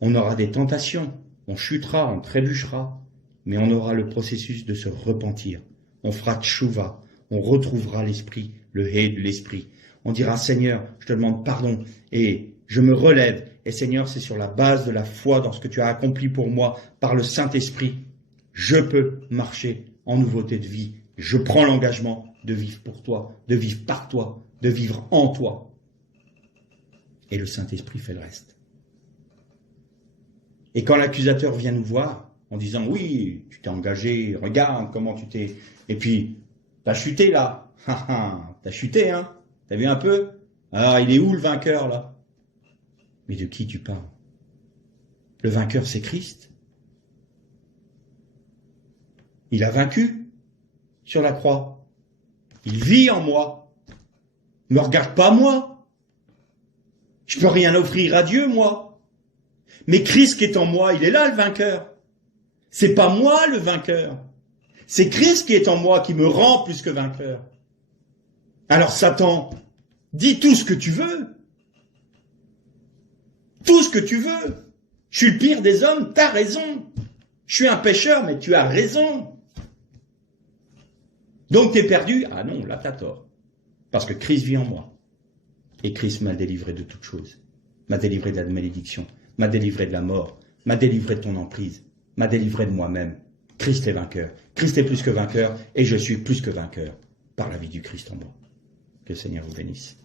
On aura des tentations, on chutera, on trébuchera, mais on aura le processus de se repentir. On fera tchouva, on retrouvera l'esprit, le hé de l'esprit. On dira, Seigneur, je te demande pardon et je me relève. Et Seigneur, c'est sur la base de la foi dans ce que tu as accompli pour moi par le Saint-Esprit. Je peux marcher en nouveauté de vie. Je prends l'engagement de vivre pour toi, de vivre par toi, de vivre en toi. Et le Saint-Esprit fait le reste. Et quand l'accusateur vient nous voir en disant « Oui, tu t'es engagé, regarde comment tu t'es... » Et puis, T'as chuté là. T'as chuté, hein? T'as vu un peu? Alors, il est où le vainqueur là? Mais de qui tu parles? Le vainqueur, c'est Christ. Il a vaincu sur la croix. Il vit en moi. Ne me regarde pas moi. Je peux rien offrir à Dieu, moi. Mais Christ qui est en moi, il est là le vainqueur. C'est pas moi le vainqueur. C'est Christ qui est en moi qui me rend plus que vainqueur. Alors Satan, dis tout ce que tu veux. Tout ce que tu veux. Je suis le pire des hommes, t'as raison. Je suis un pécheur, mais tu as raison. Donc t'es perdu? Ah non, là t'as tort. Parce que Christ vit en moi. Et Christ m'a délivré de toutes choses. M'a délivré de la malédiction. M'a délivré de la mort. M'a délivré de ton emprise. M'a délivré de moi-même. Christ est vainqueur. Christ est plus que vainqueur. Et je suis plus que vainqueur. Par la vie du Christ en moi. Que le Seigneur vous bénisse.